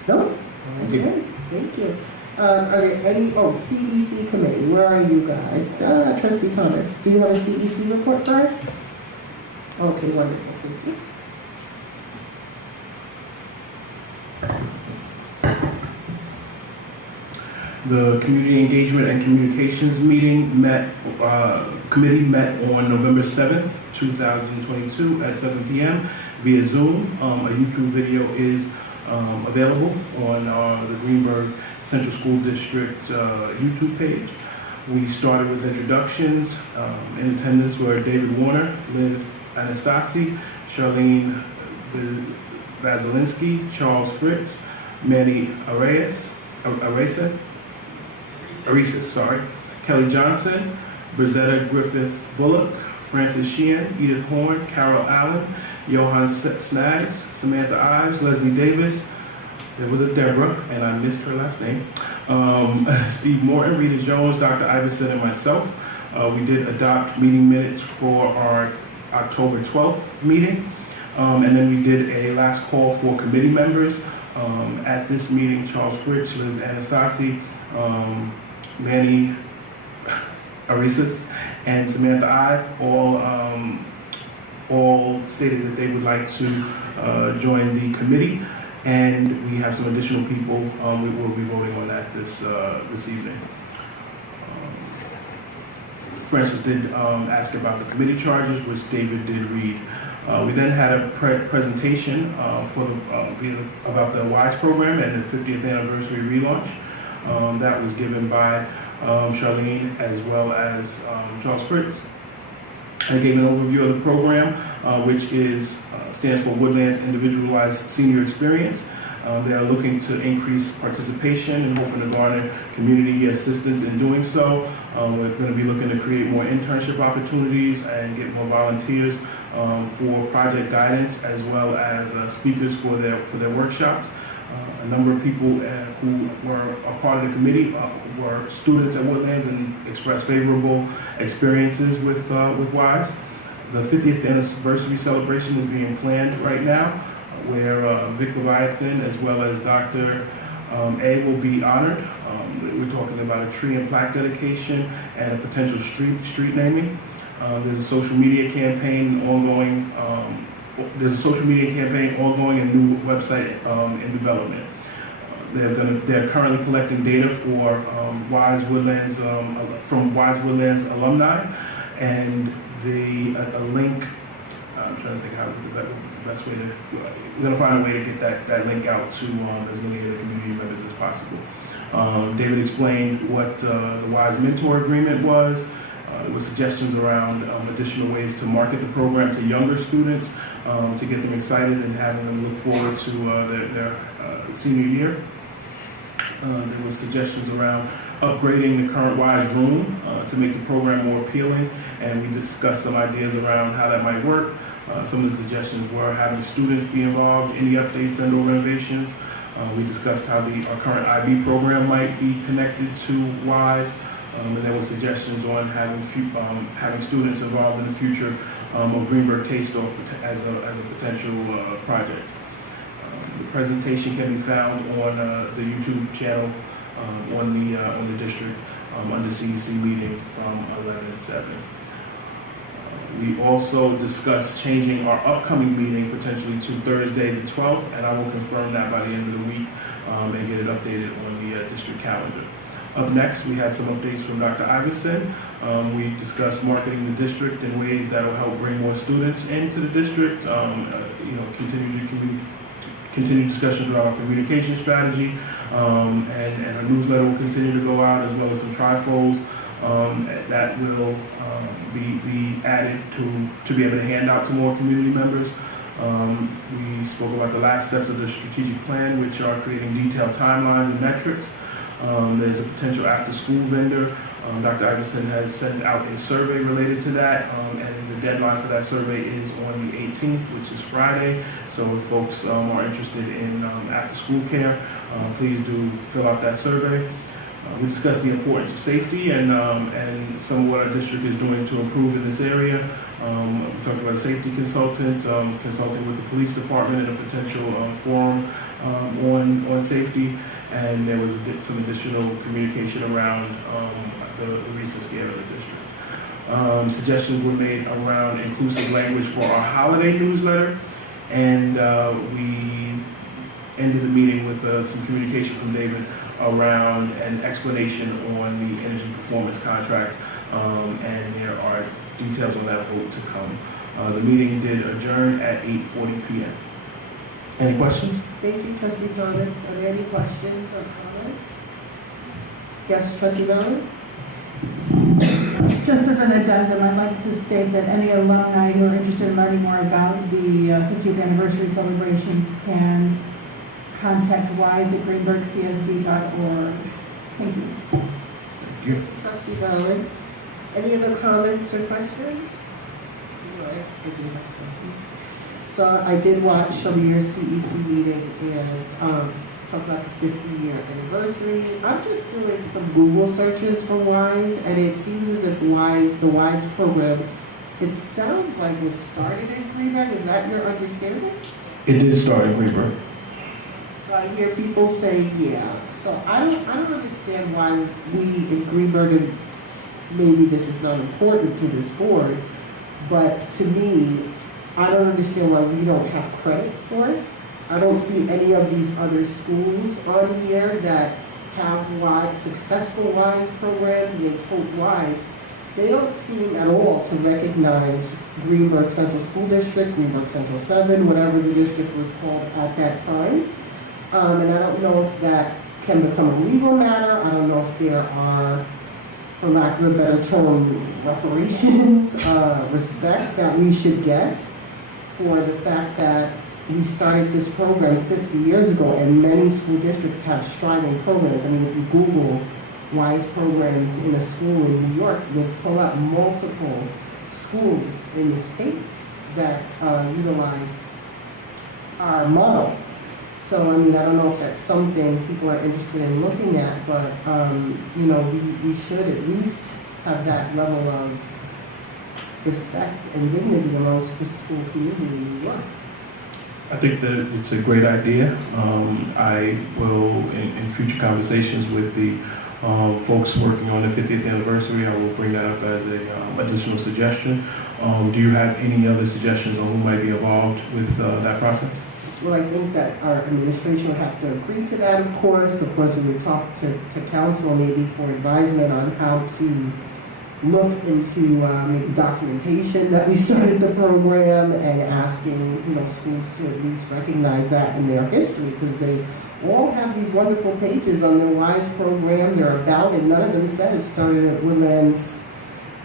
No? Thank you. Okay, thank you. Are there any, CEC committee, where are you guys? Trustee Thomas, do you have a CEC report for us? Okay, wonderful, thank you. The Community Engagement and Communications committee met on November 7th, 2022 at 7 p.m. via Zoom. A YouTube video is available on the Greenberg Central School District YouTube page. We started with introductions. In attendance were David Warner, Liv Anastasi, Charlene Vasilinsky, Charles Fritz, Manny Arises, Kelly Johnson, Brizetta Griffith Bullock, Francis Sheehan, Edith Horn, Carol Allen, Johan Snags, Samantha Ives, Leslie Davis, there was a Deborah, and I missed her last name, Steve Morton, Rita Jones, Dr. Iverson, and myself. We did adopt meeting minutes for our October 12th meeting, and then we did a last call for committee members. At this meeting, Charles Fritz, Liz Anastasi, Manny Arises, and Samantha Ive all stated that they would like to join the committee, and we have some additional people. We will be voting on that this evening. Francis did ask about the committee charges, which David did read. We then had a presentation about the WISE program and the 50th anniversary relaunch. That was given by Charlene as well as Charles Fritz. I gave an overview of the program, which stands for Woodlands Individualized Senior Experience. They are looking to increase participation and hoping to garner community assistance in doing so. We're going to be looking to create more internship opportunities and get more volunteers for project guidance as well as speakers for their workshops. A number of people who were a part of the committee were students at Woodlands and expressed favorable experiences with WISE. The 50th anniversary celebration is being planned right now, where Vic Leviathan as well as Dr. A will be honored. We're talking about a tree and plaque dedication and a potential street naming. There's a social media campaign ongoing. And new website in development. They're currently collecting data for Wise Woodlands from Wise Woodlands alumni, and a link. I'm trying to think how the best way to. We're going to find a way to get that link out to as many of the community members as possible. David explained what the Wise Mentor Agreement was. With suggestions around additional ways to market the program to younger students, to get them excited and having them look forward to their senior year. There were suggestions around upgrading the current WISE room to make the program more appealing, and we discussed some ideas around how that might work. Some of the suggestions were having students be involved, any updates and or renovations. We discussed how our current IB program might be connected to WISE. And there were suggestions on having students involved in the future of Greenberg Taste Off as a potential project. The presentation can be found on the YouTube channel on the district under CEC meeting from 11 to 7. We also discussed changing our upcoming meeting potentially to Thursday the 12th, and I will confirm that by the end of the week and get it updated on the district calendar. Up next, we had some updates from Dr. Iverson. We discussed marketing the district in ways that will help bring more students into the district. Continue discussions about our communication strategy, and our newsletter will continue to go out, as well as some trifolds that will be added to be able to hand out to more community members. We spoke about the last steps of the strategic plan, which are creating detailed timelines and metrics. There's a potential after-school vendor. Dr. Iverson has sent out a survey related to that, and the deadline for that survey is on the 18th, which is Friday. So if folks are interested in after-school care, please do fill out that survey. We discussed the importance of safety and some of what our district is doing to improve in this area. We talked about a safety consultant, consulting with the police department and a potential forum on safety, and there was some additional communication around the recent scare of the district. Suggestions were made around inclusive language for our holiday newsletter, and we ended the meeting with some communication from David around an explanation on the energy performance contract, and there are details on that vote to come. The meeting did adjourn at 8:40 p.m. Any questions? Thank you, Trustee Thomas. Are there any questions or comments? Yes, Trustee Bowman? Just as an addendum, I'd like to state that any alumni who are interested in learning more about the 50th anniversary celebrations can contact wise@greenbergcsd.org. Thank you. Thank you. Trustee Bowman? Any other comments or questions? So I did watch some of your CEC meeting and talk about the 50-year anniversary. I'm just doing some Google searches for WISE, and it seems as if the WISE program, it sounds like was started in Greenberg. Is that your understanding? It did start in Greenberg. So I hear people say, yeah. So I don't understand why we in Greenberg, and maybe this is not important to this board, but to me, I don't understand why we don't have credit for it. I don't see any of these other schools on here that have successful WISE programs. They told WISE. They don't seem at all to recognize Greenberg Central School District, Greenberg Central 7, whatever the district was called at that time. And I don't know if that can become a legal matter. I don't know if there are, for lack of a better term, reparations, respect that we should get for the fact that we started this program 50 years ago, and many school districts have striving programs. I mean, if you Google WISE programs in a school in New York, you'll pull up multiple schools in the state that utilize our model. So, I mean, I don't know if that's something people are interested in looking at, but, we should at least have that level of respect and dignity amongst the school community in New York. I think that it's a great idea. I will, in future conversations with the folks working on the 50th anniversary, I will bring that up as an additional suggestion. Do you have any other suggestions on who might be involved with that process? Well, I think that our administration will have to agree to that, of course. Of course, we would talk to council maybe for advisement on how to look into maybe documentation that we started the program, and asking schools to at least recognize that in their history, because they all have these wonderful pages on their WISE program. They're about it. None of them said it started at Woodlands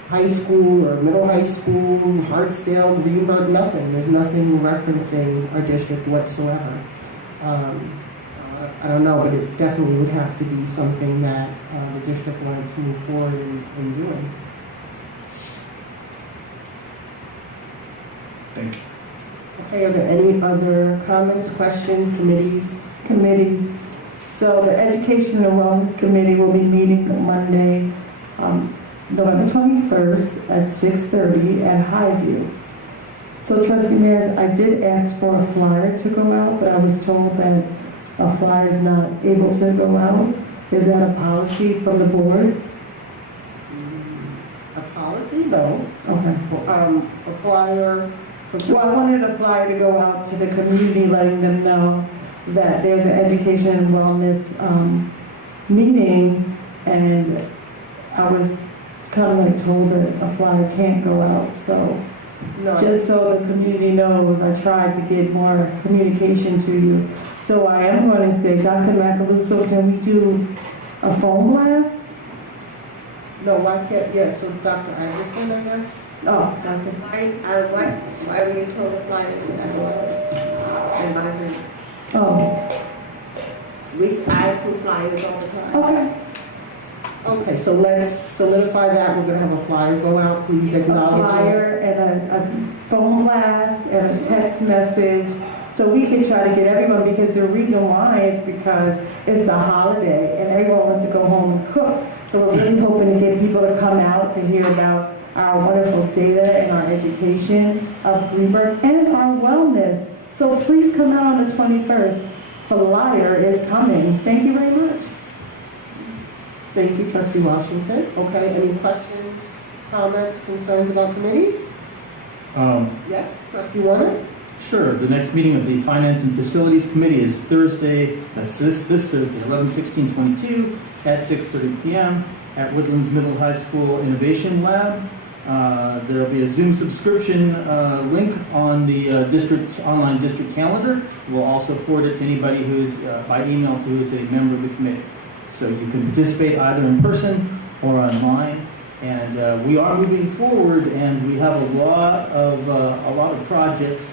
High School or Middle High School, Hartsdale, Greenberg, nothing. There's nothing referencing our district whatsoever. I don't know, but it definitely would have to be something that the district wanted to move forward in doing. Thank you. Okay, are there any other comments, questions, Committees. So the Education and Wellness Committee will be meeting on Monday, November 21st at 6:30 at Highview. So Trustee Mayor, I did ask for a flyer to go out, but I was told that a flyer is not able to go out. Is that a policy from the board? A policy? No. Okay. A flyer. Well, I wanted a flyer to go out to the community, letting them know that there's an education and wellness meeting, and I was kind of like told that a flyer can't go out. So No. just so the community knows, I tried to get more communication to you. So I am going to say, Dr. Macaluso, can we do a phone blast? No, why can't? Yeah. So Dr. Anderson, I guess. Oh, Dr. Why were you told to fly to that environment? Oh, I put flyers all the time. okay. Okay, so let's solidify that. We're going to have a flyer go out. Please A acknowledge it. flyer and a phone blast and a text message, so so we can try to get everyone, because the reason why is because it's the holiday and everyone wants to go home and cook. So we're really hoping to get people to come out to hear about our wonderful data and our education of Greenberg and our wellness. So please come out on the 21st. Flyer is coming. Thank you very much. Thank you, Trustee Washington. Okay, any questions, comments, concerns about committees? Yes, Trustee Warner? Sure. The next meeting of the Finance and Facilities Committee is Thursday, that's this Thursday, 11/16/22 at 6:30 p.m. at Woodlands Middle High School Innovation Lab. There'll be a Zoom subscription link on the online district calendar. We'll also forward it to anybody who's by email who is a member of the committee. So you can participate either in person or online. And we are moving forward, and we have a lot of projects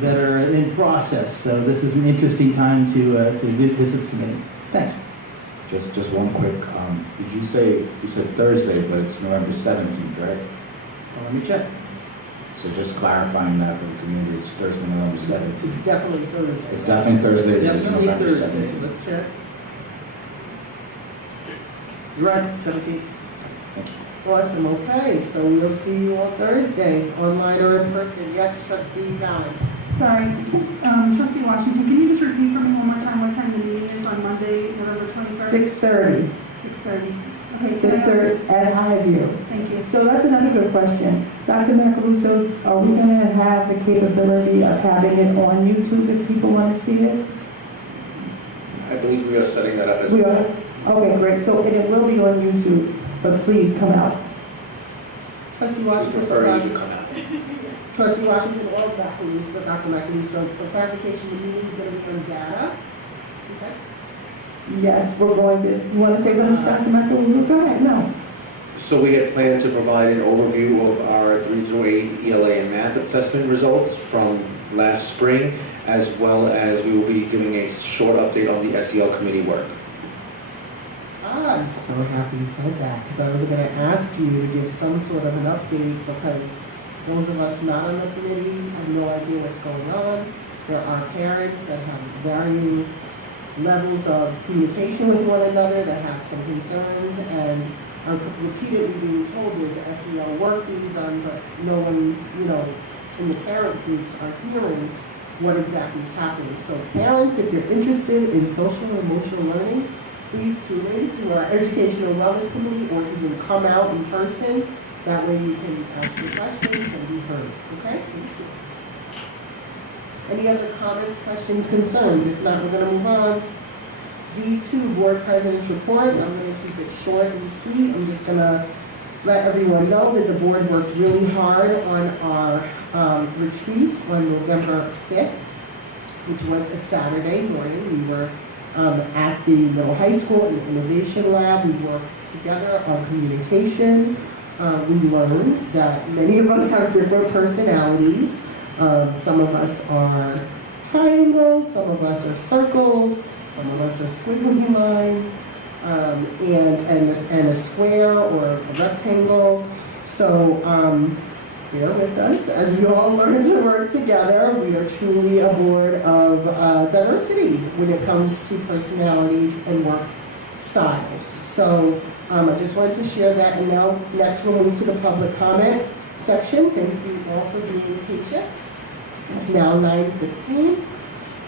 that are in process. So this is an interesting time to visit the committee. Thanks. Just one quick, did you said Thursday, but it's November 17th, right? Well, let me check. So just clarifying that for the community, it's Thursday, November 17th. It's definitely Thursday. It's definitely Thursday, but it's Definitely November Thursday. 17th. Let's check. You're right, 17th. Awesome, okay, so we'll see you on Thursday, online or in person. Yes, Trustee Allen? Sorry, Trustee Washington, can you just repeat for me one more time what time the meeting is on Monday, November 21st? 6:30. 6:30. Okay, 6:30 at Highview. Thank you. So that's another good question. Dr. Macaluso, are we going to have the capability of having it on YouTube if people want to see it? I believe we are setting that up as We well. are? Okay, great. So and it will be on YouTube, but please come out. Trustee We Washington? prefer you to come out. Trustee Washington or Dr. Macaluso, for clarification, the meeting is going to be on data? You said? Yes, we're going to. You want to say something, Dr. Macaluso? Go ahead. No. So we had planned to provide an overview of our 3-8 ELA and math assessment results from last spring, as well as we will be giving a short update on the SEL committee work. I'm so happy you said that, because I was going to ask you to give some sort of an update, because those of us not on the committee have no idea what's going on. There are parents that have varying levels of communication with one another, that have some concerns, and are repeatedly being told there's SEL work being done, but no one, in the parent groups are hearing what exactly is happening. So parents, if you're interested in social and emotional learning, please tune in to our Educational Wellness Committee, or even come out in person. That way you can ask your questions and be heard. Okay? Thank you. Any other comments, questions, concerns? If not, we're going to move on. D2, Board President's Report. I'm going to keep it short and sweet. I'm just going to let everyone know that the board worked really hard on our retreat on November 5th, which was a Saturday morning. We were at the middle high school in the Innovation Lab. We worked together on communication. We learned that many of us have different personalities. Some of us are triangles, some of us are circles, some of us are squiggly lines, and a square or a rectangle. So bear with us as we all learn to work together. We are truly a board of diversity when it comes to personalities and work styles. So I just wanted to share that, and now next we'll move to the public comment section. Thank you all for being patient. It's now 9:15,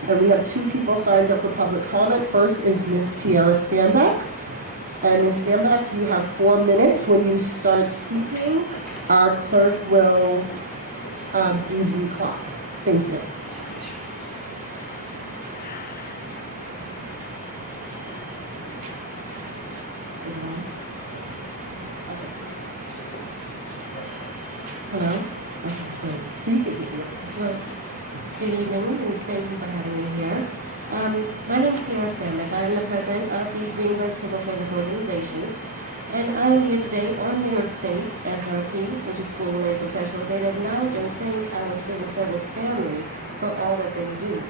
and we have 2 people signed up for public comment. First is Ms. Tiara Stanback. And Ms. Stanback, you have 4 minutes. When you start speaking, our clerk will do the clock. Thank you. Hello. Good evening, and thank you for having me here. My name is Sarah Stanback. I am the president of the Greenberg Civil Service Organization, and I am here today on New York State SRP, which is School Related Professional Day, to acknowledge and thank our civil service family for all that they do.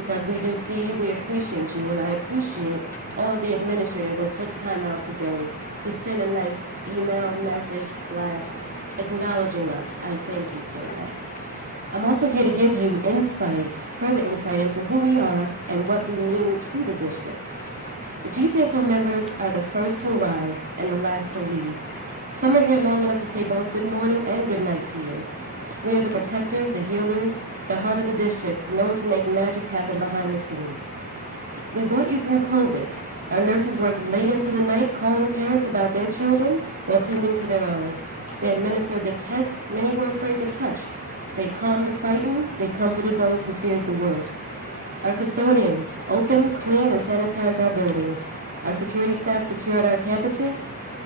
Because we do see you, we appreciate you, and I appreciate all the administrators that took time out today to send a nice email, message, blast, acknowledging us. I thank you for that. I'm also here to give you further insight into who we are and what we mean to the district. The GCSD members are the first to arrive and the last to leave. Some are here long enough to say both good morning and good night to you. We are the protectors, the healers, the heart of the district, known to make magic happen behind the scenes. We brought you through COVID. Our nurses worked late into the night calling parents about their children while tending to their own. They administered the tests many were afraid to touch. They calmed the frightened, they comforted those who feared the worst. Our custodians opened, cleaned, and sanitized our buildings. Our security staff secured our campuses,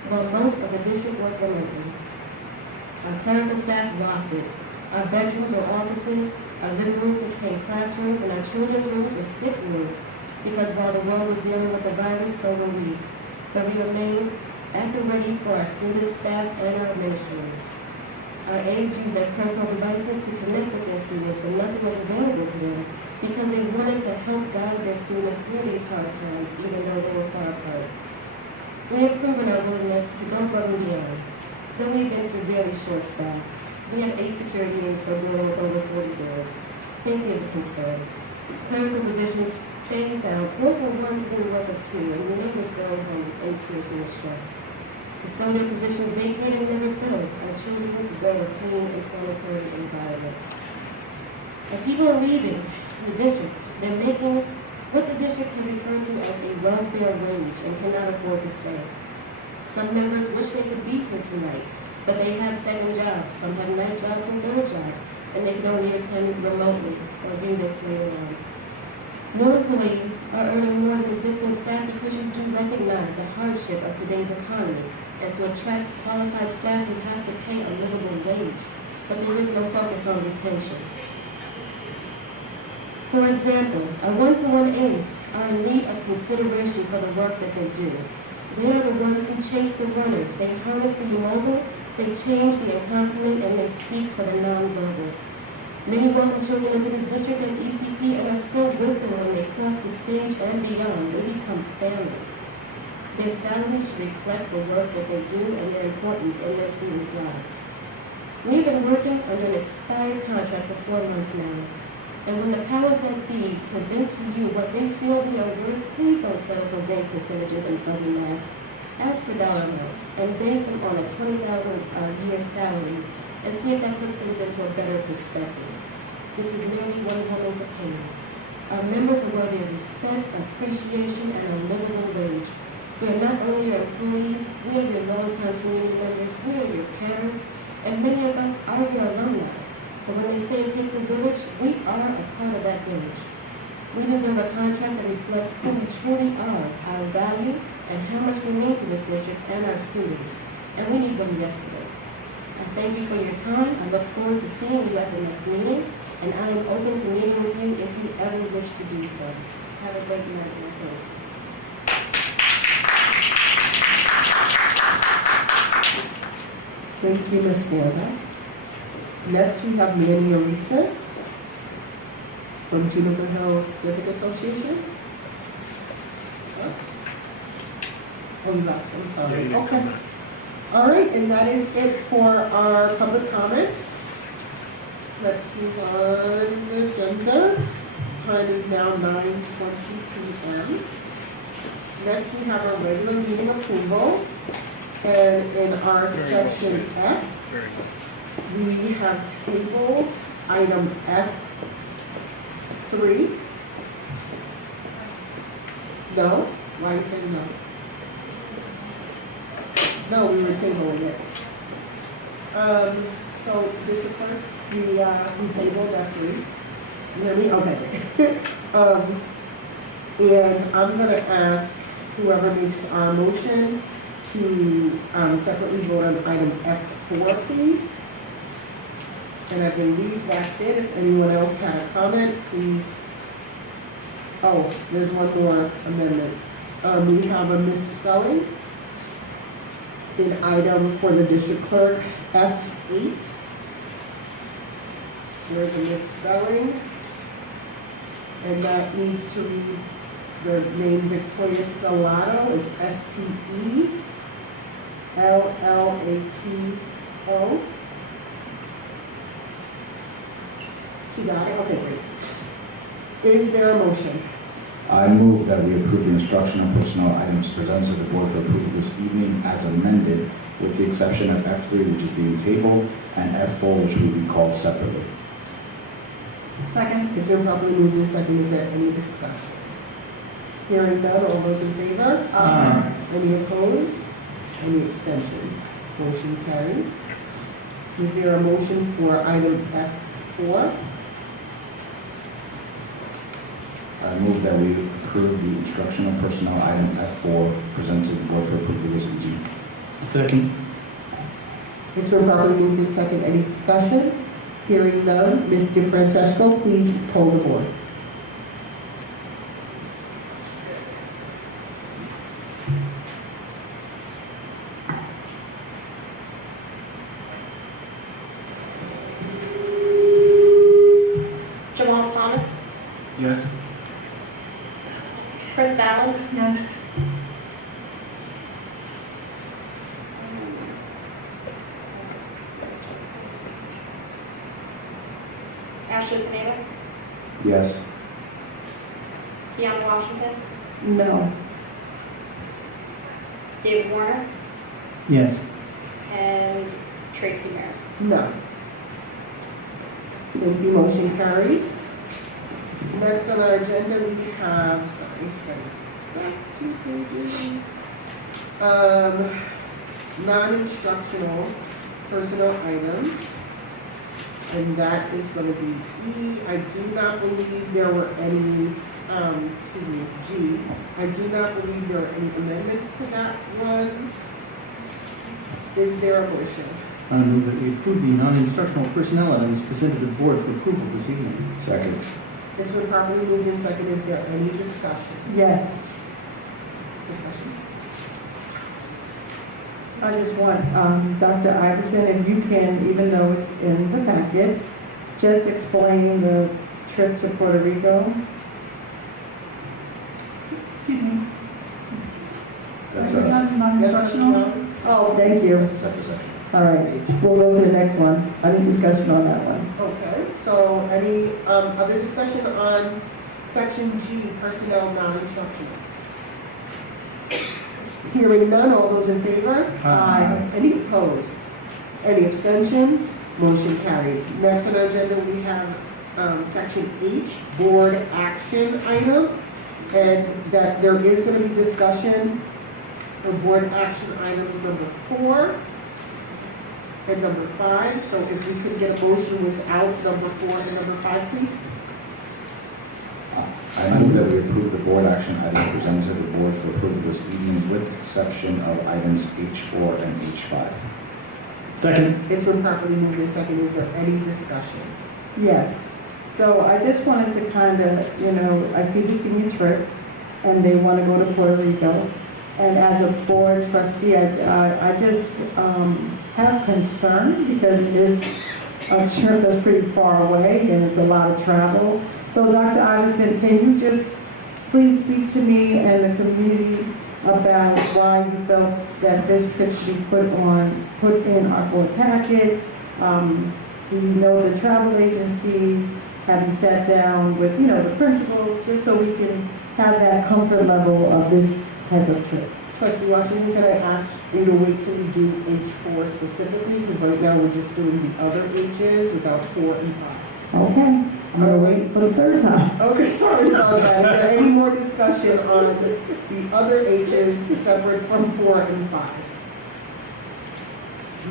while most of the district worked remotely. Our clerical staff rocked it. Our bedrooms were offices, our living rooms became classrooms, and our children's rooms were sick wards, because while the world was dealing with the virus, so were we. But we remained at the ready for our students, staff, and our administrators. Our aides used their personal devices to connect with their students when nothing was available to them, because they wanted to help guide their students through these hard times, even though they were far apart. We have proven our willingness to go above and beyond, though we've been severely short-staffed. We have 8 security units for a building with over 40 doors. Safety is a concern. Clerical positions phased out, forcing one to do the work of 2, and the neighbors going home in tears and stress. Custodial positions vacated and never filled. Our children deserve a clean and sanitary environment. And people are leaving the district. They're making what the district has referred to as a welfare wage and cannot afford to stay. Some members wish they could be here tonight, but they have second jobs. Some have night jobs and third jobs, and they can only attend remotely or view this later on. New employees are earning more than existing staff because you do recognize the hardship of today's economy, and to attract qualified staff, you have to pay a livable wage, but there is no focus on retention. For example, our one-to-one aides are in need of consideration for the work that they do. They are the ones who chase the runners. They harness the immobile, they change the incontinent, and they speak for the nonverbal. Many welcome children into this district at ECP and are still with them when they cross the stage and beyond. They become family. Their salaries should reflect the work that they do and their importance in their students' lives. We've been working under an expired contract for 4 months now. And when the powers that be present to you what they feel we are worth, please don't settle for vague percentages and fuzzy math. Ask for dollar amounts and base them on a $20,000 a year salary and see if that puts things into a better perspective. This is merely one woman's opinion. Our members are worthy of respect, appreciation, and a livable wage. We are not only your employees, we are your long-time community members, we are your parents, and many of us are your alumni. So when they say it takes a village, we are a part of that village. We deserve a contract that reflects who we truly are, our value, and how much we mean to this district and our students. And we need them yesterday. I thank you for your time. I look forward to seeing you at the next meeting, and I am open to meeting with you if you ever wish to do so. Have a great night, my friend. Thank you, Ms. Florida. Next, we have Manny Recess from Juniper Hill Civic Association. Oh, you left. I'm sorry. Okay. All right, and that is it for our public comments. Let's move on to the agenda. Time is now 9:20 p.m. Next, we have our regular meeting approvals. And in our section F, we have tabled item F3. No? Why are you saying no? No, we were tabling it. So, Mr. Clerk, we tabled F3. You hear me? Okay. And I'm going to ask whoever makes our motion to separately vote on item F4, please. And I believe that's it. If anyone else had a comment, please. Oh, there's one more amendment. We have a misspelling in item for the district clerk, F8. There's a misspelling, and that needs to read the name Victoria Stellato is Stellato. She got it? Okay, great. Is there a motion? I move that we approve the instructional personnel items presented to the board for approval this evening as amended, with the exception of F3, which is being tabled, and F4, which will be called separately. Second. It's been properly moved in second. Is there any discussion? Hearing none, all those in favor? Aye. Any opposed? Any abstentions? Motion carries. Is there a motion for item F4? I move that we approve the instructional personnel item F4 presented to the board for approval this evening. Second. It's been properly moved in second. Any discussion? Hearing none, Ms. DeFrancesco, please poll the board. Jamal Thomas, Yes. Chris Allen, Yes. Ashley Pineda, Yes. Keon Washington, No. David Warner, Yes. and Tracy Merritt. No. Thank you, motion carries. Next on our agenda, we have, back 2 pages. Non-instructional personnel items. And that is going to be E. I do not believe there were any, G. I do not believe there were any amendments to that one. Is there a motion? I move that we approve the non-instructional personnel items presented to the board for approval this evening. Second. It's been properly moved in second. Is there any discussion? Yes. Discussion? I just want, Dr. Iverson, if you can, even though it's in the packet, just explain the trip to Puerto Rico. Excuse me. That's Are you a done non-instructional? Oh, thank you. separate section. All right, we'll go to the next one. Any discussion on that one? Okay, so any other discussion on section G, personnel non-instructional? Hearing none, all those in favor? Aye. Any opposed? Any abstentions? Motion carries. Next on our agenda, we have section H, board action items, and that there is going to be discussion of board action items number 4 and number 5. So if we could get a motion without number 4 and number 5, please. I move that we approve the board action items presented to the board for approval this evening with exception of items H4 and H5. Second. It's been properly moved in second. Is there any discussion? Yes. So I just wanted to kind of, I see the senior trip, and they want to go to Puerto Rico. And as a board trustee, I just have concern because it is a trip that's pretty far away and it's a lot of travel. So Dr. Iverson, can you just please speak to me and the community about why you felt that this trip should be put in our board packet? Do you know the travel agency? Have you sat down with, the principal, just so we can have that comfort level of this type of trip? Trustee Washington, can I ask you to wait till we do H4 specifically? Because right now we're just doing the other H's without 4 and 5. Okay, I'm gonna wait for the third time. Okay, sorry about that. Is there any more discussion on the other H's separate from 4 and 5?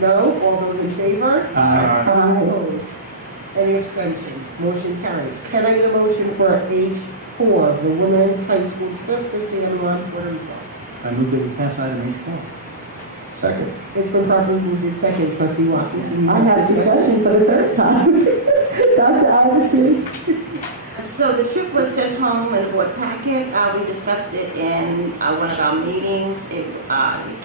No? All those in favor? Aye. Any opposed? Any abstentions? Motion carries. Can I get a motion for H4, the women's high school trip to San Juan, Puerto Rico? I move that we pass item H4. Second. It's been properly moved in second. Trustee Washington. I have discussion for the third time. Dr. Iverson? So the trip was sent home in the board packet. We discussed it in one of our meetings. It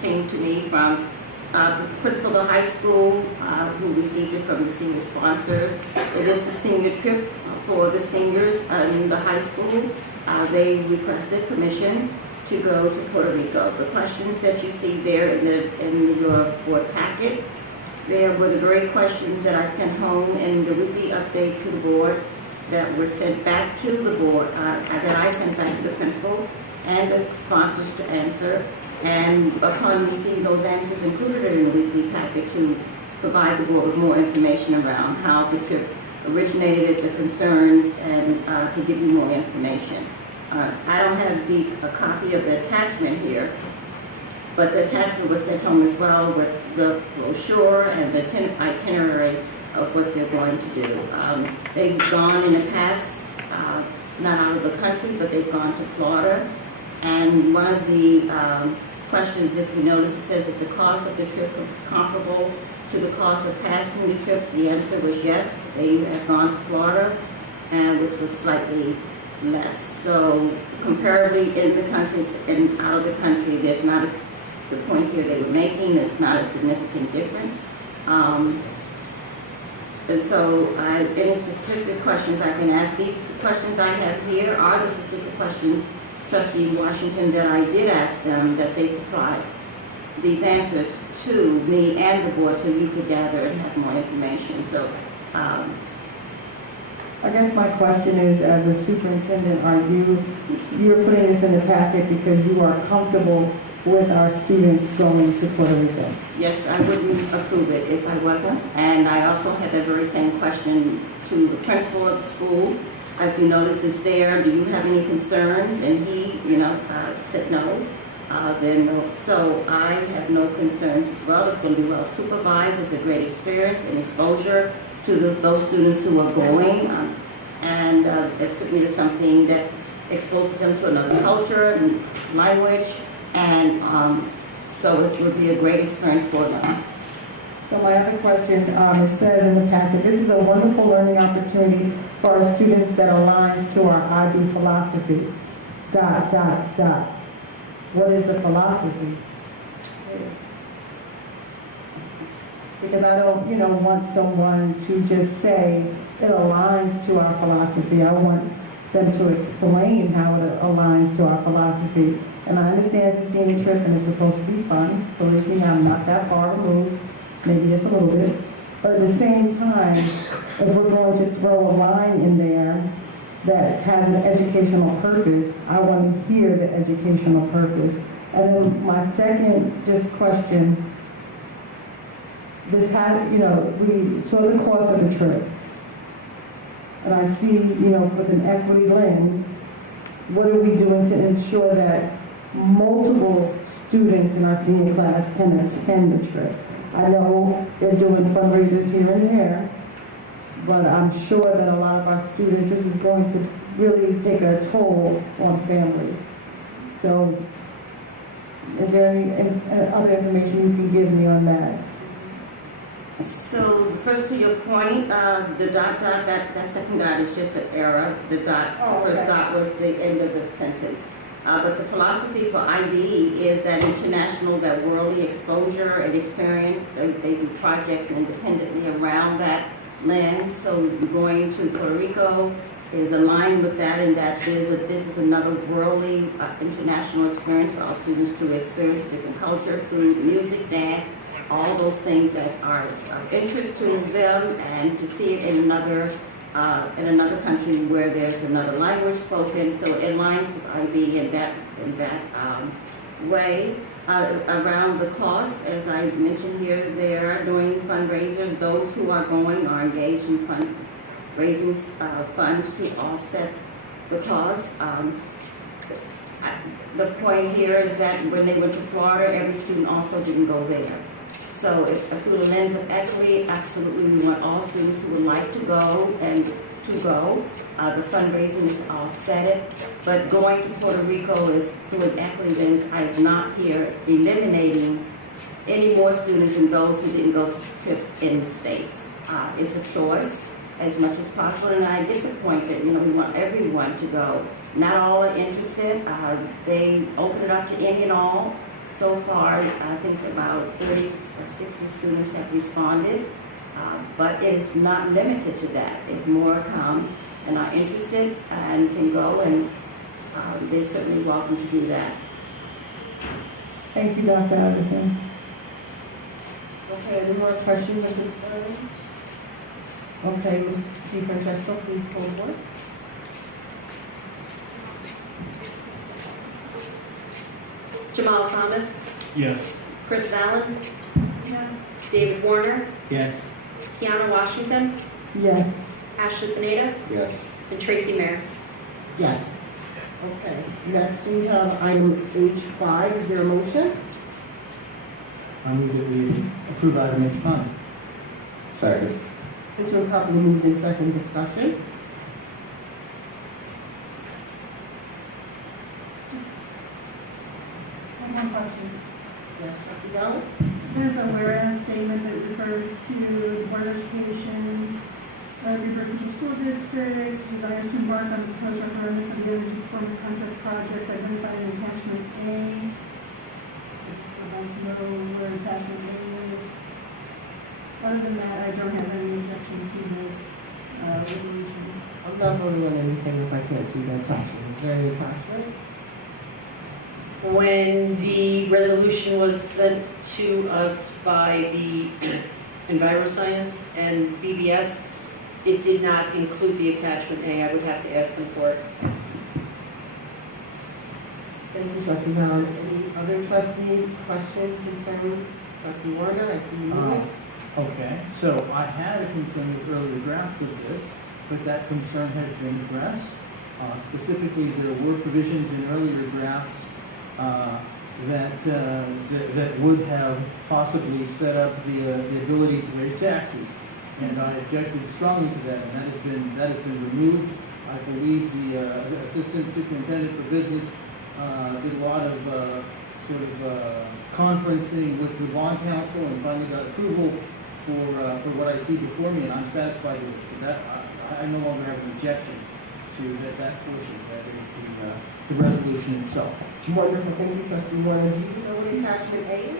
came to me from the principal of the high school who received it from the senior sponsors. It is the senior trip for the seniors in the high school. They requested permission to go to Puerto Rico. The questions that you see there in your board packet, there were the very questions that I sent home in the weekly update to the board. that were sent back to the board, that I sent back to the principal and the sponsors to answer. And upon receiving those answers, included in the weekly packet to provide the board with more information around how the trip originated, the concerns, and to give you more information. I don't have a copy of the attachment here, but the attachment was sent home as well with the brochure and the itinerary of what they're going to do. They've gone in the past, not out of the country, but they've gone to Florida. And one of the questions, if you notice, it says, is the cost of the trip comparable to the cost of passing the trips? The answer was yes. They have gone to Florida, and which was slightly less. So comparably in the country and out of the country, there's not the point here they were making. It's not a significant difference. And so any specific questions I can ask, these questions I have here are the specific questions, Trustee Washington, that I did ask them, that they supplied these answers to me and the board so you could gather and have more information. So I guess my question is, as a superintendent, you're putting this in the packet because you are comfortable with our students going to Puerto Rico? Yes, I wouldn't approve it if I wasn't. And I also had that very same question to the principal of the school. If you notice it's there, do you have any concerns? And he, said no. Then no. So I have no concerns as well. It's going to be well supervised. It's a great experience and exposure to those students who are going. And it certainly is something that exposes them to another culture and language. And so it would be a great experience for them. So my other question, it says in the packet, this is a wonderful learning opportunity for our students that aligns to our IB philosophy. ... What is the philosophy? Because I don't, want someone to just say it aligns to our philosophy. I want them to explain how it aligns to our philosophy. And I understand it's a senior trip and it's supposed to be fun. Believe me, I'm not that far removed, maybe just a little bit. But at the same time, if we're going to throw a line in there that has an educational purpose, I want to hear the educational purpose. And then my second question, this has, we saw the cost of the trip. And I see, with an equity lens, what are we doing to ensure that multiple students in our senior class can attend the trip? I know they're doing fundraisers here and there, but I'm sure that a lot of our students, this is going to really take a toll on families. So, is there any other information you can give me on that? So, first to your point, the dot, that second dot is just an error. The dot, first dot was the end of the sentence. But the philosophy for IB is that international, that worldly exposure and experience. They do projects independently around that lens. So going to Puerto Rico is aligned with that, and that this is another worldly international experience for our students to experience different culture, food, music, dance, all those things that are of interest to them, and to see it in another country where there's another language spoken. So it aligns with IB in that way. Around the cost, as I mentioned here, they're doing fundraisers. Those who are going are engaged in raising funds to offset the cost. The point here is that when they went to Florida, every student also didn't go there. So through the lens of equity, absolutely we want all students who would like to go and to go. The fundraising is to offset it. But going to Puerto Rico is through an equity lens is not here eliminating any more students than those who didn't go to trips in the States. It's a choice as much as possible. And I get the point that, we want everyone to go. Not all are interested. They open it up to any and all. So far, I think about 30 to 60 students have responded, but it is not limited to that. If more come and are interested and can go, and they're certainly welcome to do that. Thank you, Dr. Anderson. Okay, any more questions at this time? Okay, Ms. DeFrancesco, please pull the board. Jamal Thomas, Yes. Chris Allen, Yes. David Warner, Yes. Kiana Washington, Yes. Ashley Pineda, Yes. and Tracy Mares. Yes. Okay, next we have item H5, is there a motion? I move that we approve item H5. Second. It's been properly moved in second discussion. One more question. Yes, Trustee Gallo? There's a whereas statement that refers to the Board of Education, Riverside School District, desires to embark on the proposed referendum for the energy performance contract project identified in attachment A. I'd like to know where attachment A is. Other than that, I don't have any objection to this resolution. I'm not voting on anything if I can't see the attachment. Is there any attachment? When the resolution was sent to us by the EnviroScience and BBS, it did not include the attachment A. I would have to ask them for it. Thank you, Trustee Gallo. Any other trustees, questions, concerns? Trustee Warner, I see you moving. Okay, so I had a concern with earlier drafts of this, but that concern has been addressed. Specifically, there were provisions in earlier drafts that would have possibly set up the ability to raise taxes, and I objected strongly to that, and that has been removed. I believe the Assistant Superintendent for Business did a lot of conferencing with the bond council and finally got approval for what I see before me, and I'm satisfied with it. So that I no longer have an objection to that portion. That is the resolution itself. Wonderful, thank you, Trustee Warner. Do you know what attachment A is?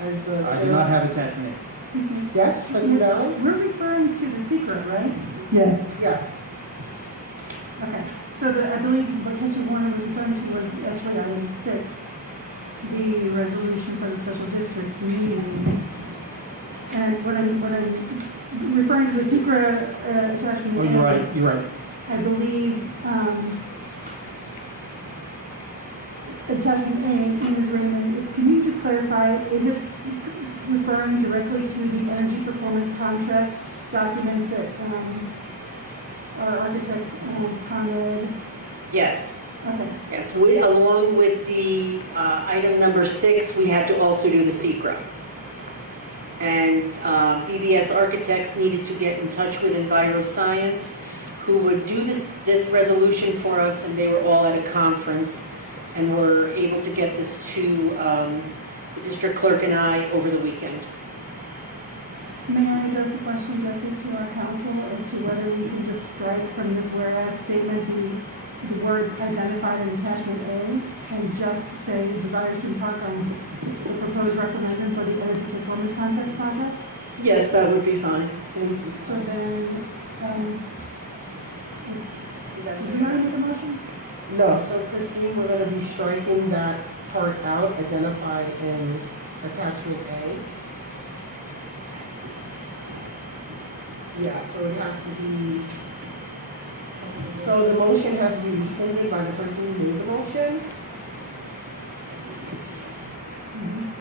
As the I do not have attachment Yes, Trustee Gallo? We're referring to the secret, right? Yes. Yes. Okay, so I believe what Mr. Warner was referring to was actually item 6, the resolution for the special district meeting. And what I'm referring to the secret attachment. Oh, you're right. I believe, attachment A in the agreement, can you just clarify, is it referring directly to the energy performance contract document that, our architect, commented? Yes. Okay. Yes, along with the item number 6, we had to also do the SECRA. And BBS Architects needed to get in touch with EnviroScience, who would do this resolution for us, and they were all at a conference and were able to get this to the district clerk and I over the weekend. May I address a question directly to our council as to whether we can just strike from this whereas statement the words identified in attachment A and just say desires to embark on the proposed referendum for the energy performance contract project? Yes, that would be fine. So then, do you want to make a motion? No, so Christine, we're going to be striking that part out, identified in attachment A. Yeah, so it has to be, so the motion has to be rescinded by the person who made the motion.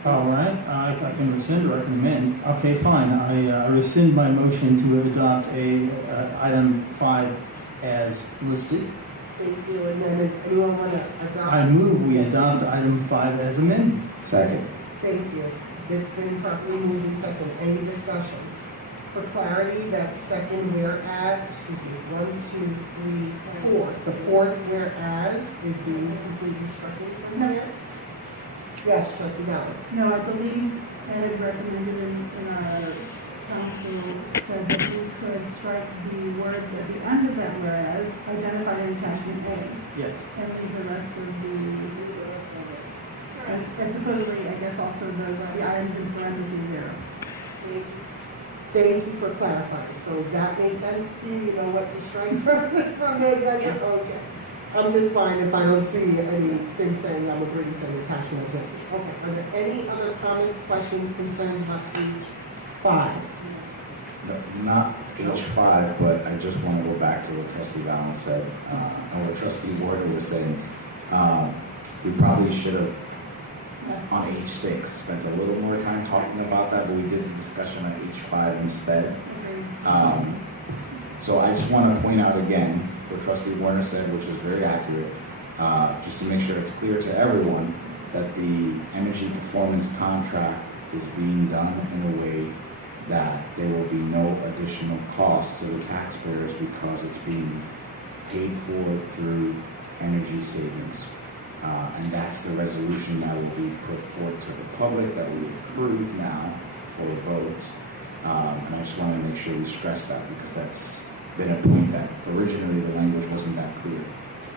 All right, I can rescind or I can amend. Okay, fine. I rescind my motion to adopt item 5 as listed. Thank you, and then if anyone want to adopt? I move we adopt item 5 as amended. Second. Thank you. It's been properly moved in second. Any discussion? For clarity, that second whereas, 1, 2, 3, 4. The fourth whereas is being completely stricken from here. Yes, Trustee Gallo. No, I believe Ed recommended in our council said that we could strike the words at the end of that whereas identified in attachment A. Yes. And leave the rest of and supposedly, I guess also the items in parentheses there. Thank you for clarifying. So that makes sense to you? You know what to strike from it? Yes. Okay. I'm just fine if I don't see anything saying I'm agreeing to the attachment of this. Okay. Are there any other comments, questions, concerns about page 5? Not H5, but I just want to go back to what Trustee Valen said, and what Trustee Warder was saying. We probably should have, on H6, spent a little more time talking about that, but we did the discussion on H5 instead. So I just want to point out again what Trustee Warner said, which is very accurate, just to make sure it's clear to everyone that the energy performance contract is being done in a way that there will be no additional cost to the taxpayers because it's being paid for through energy savings. And that's the resolution that will be put forth to the public that we approve now for a vote. And I just want to make sure we stress that because that's been a point that originally the language wasn't that clear.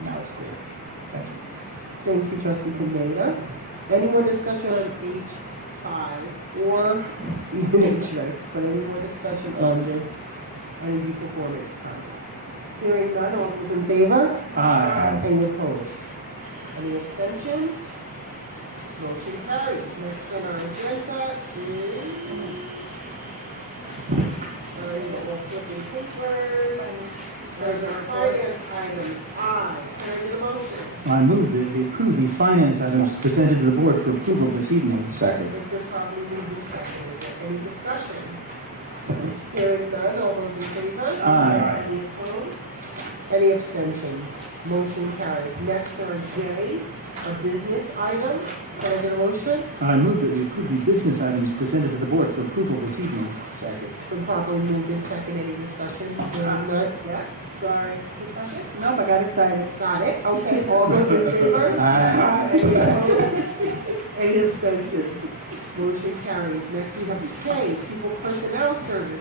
Now it's clear. Thank you. Thank you, Trustee Pineda. Any more discussion on H5 or even H6, but any more discussion on this energy performance contract? Hearing none, all those in favor? Aye. Any opposed? Any abstentions? Motion carries. Next on our agenda is, sorry, we're flipping papers. There's our finance items. Aye. Can I get a motion? I move that we approve the finance items presented to the board for approval this evening. Second. It's been properly moved and seconded. Is there any discussion? Hearing none, all those in favor? Aye. Any opposed? Any abstentions? Motion carried. Next are J, our business items. Can I get a motion? I move that we approve the business items presented to the board for approval this evening. Second. Been properly moved and seconded. Any discussion? Hearing none? Yes? Sorry. Discussion? No, I got excited. Got it. Okay. All those in favor? Aye. Any opposed? Any abstentions? Motion carries. Next we have K, people personnel services.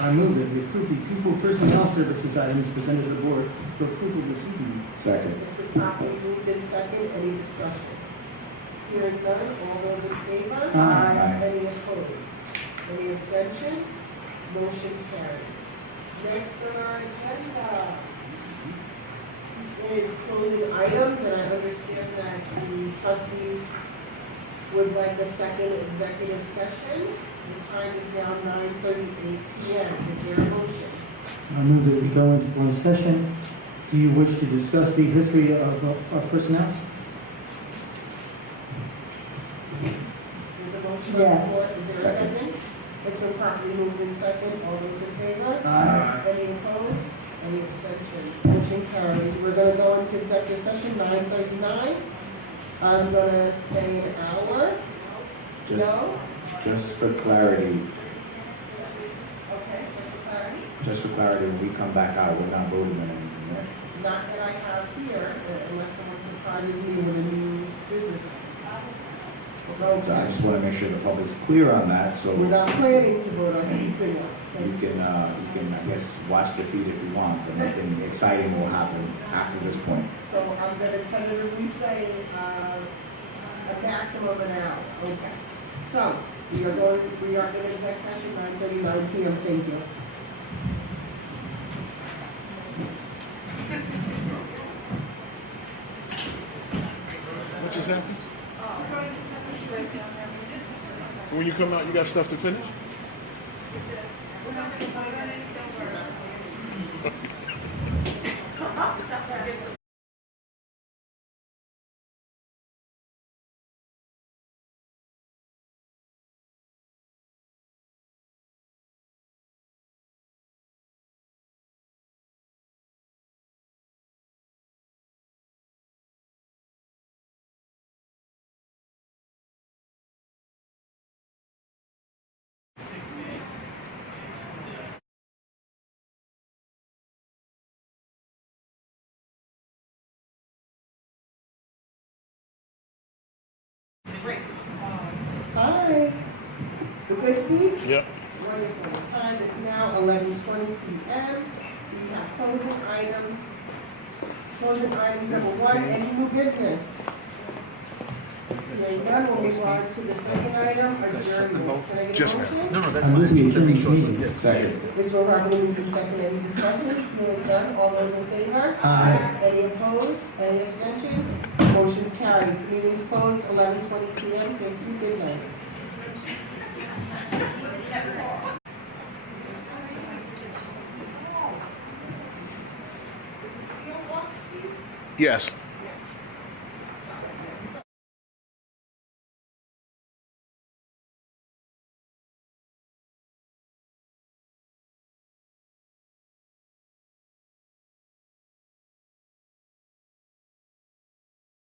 I move that we approve the people personnel services items presented to the board for approval this evening. Second. It's been properly moved in second. Any discussion? Hearing none, all those in favor? Aye. Any opposed? Any abstentions? Motion carried. Next on our agenda is closing items, and I understand that the trustees would like a second executive session. The time is now 9:38 p.m. Is there a motion? I move that we go into closed session. Do you wish to discuss the history of personnel? There's a motion on the Yes. floor. Is there a second? It's been properly moved in second. All those in favor? Aye. Any opposed? Any abstentions? Motion carries. We're going to go into executive session 9:39. I'm going to say an hour. Just, No? just for clarity, Okay, sorry. just for clarity, when we come back out, we're not voting on anything, right? Not that I have here, unless someone surprises me with a new business. We'll So I go just want to make sure the public's clear on that, so We're not planning to vote on anything else. you can, I guess, watch the feed if you want, but nothing exciting will happen after this point. So I'm going to tentatively say a maximum of an hour. Okay. So we are in exec session 9:39 p.m. Thank you. What just happened? When you come out, you got stuff to finish? Hi. The good seat? Yep. Wonderful. The time is now 11:20 p.m. We have closing items. Closing item number one, any new business? Hearing none, we'll move on to the second item, adjournment. Can I get a Just now. motion? No, that's I move fine. we adjourn this meeting. Second. It's been properly moved and seconded. Any discussion? Hearing none, all those in favor? Aye. Any opposed? Any abstentions? Motion carried. Meeting's closed, 11:20 p.m. Thank you. Good night. Yes.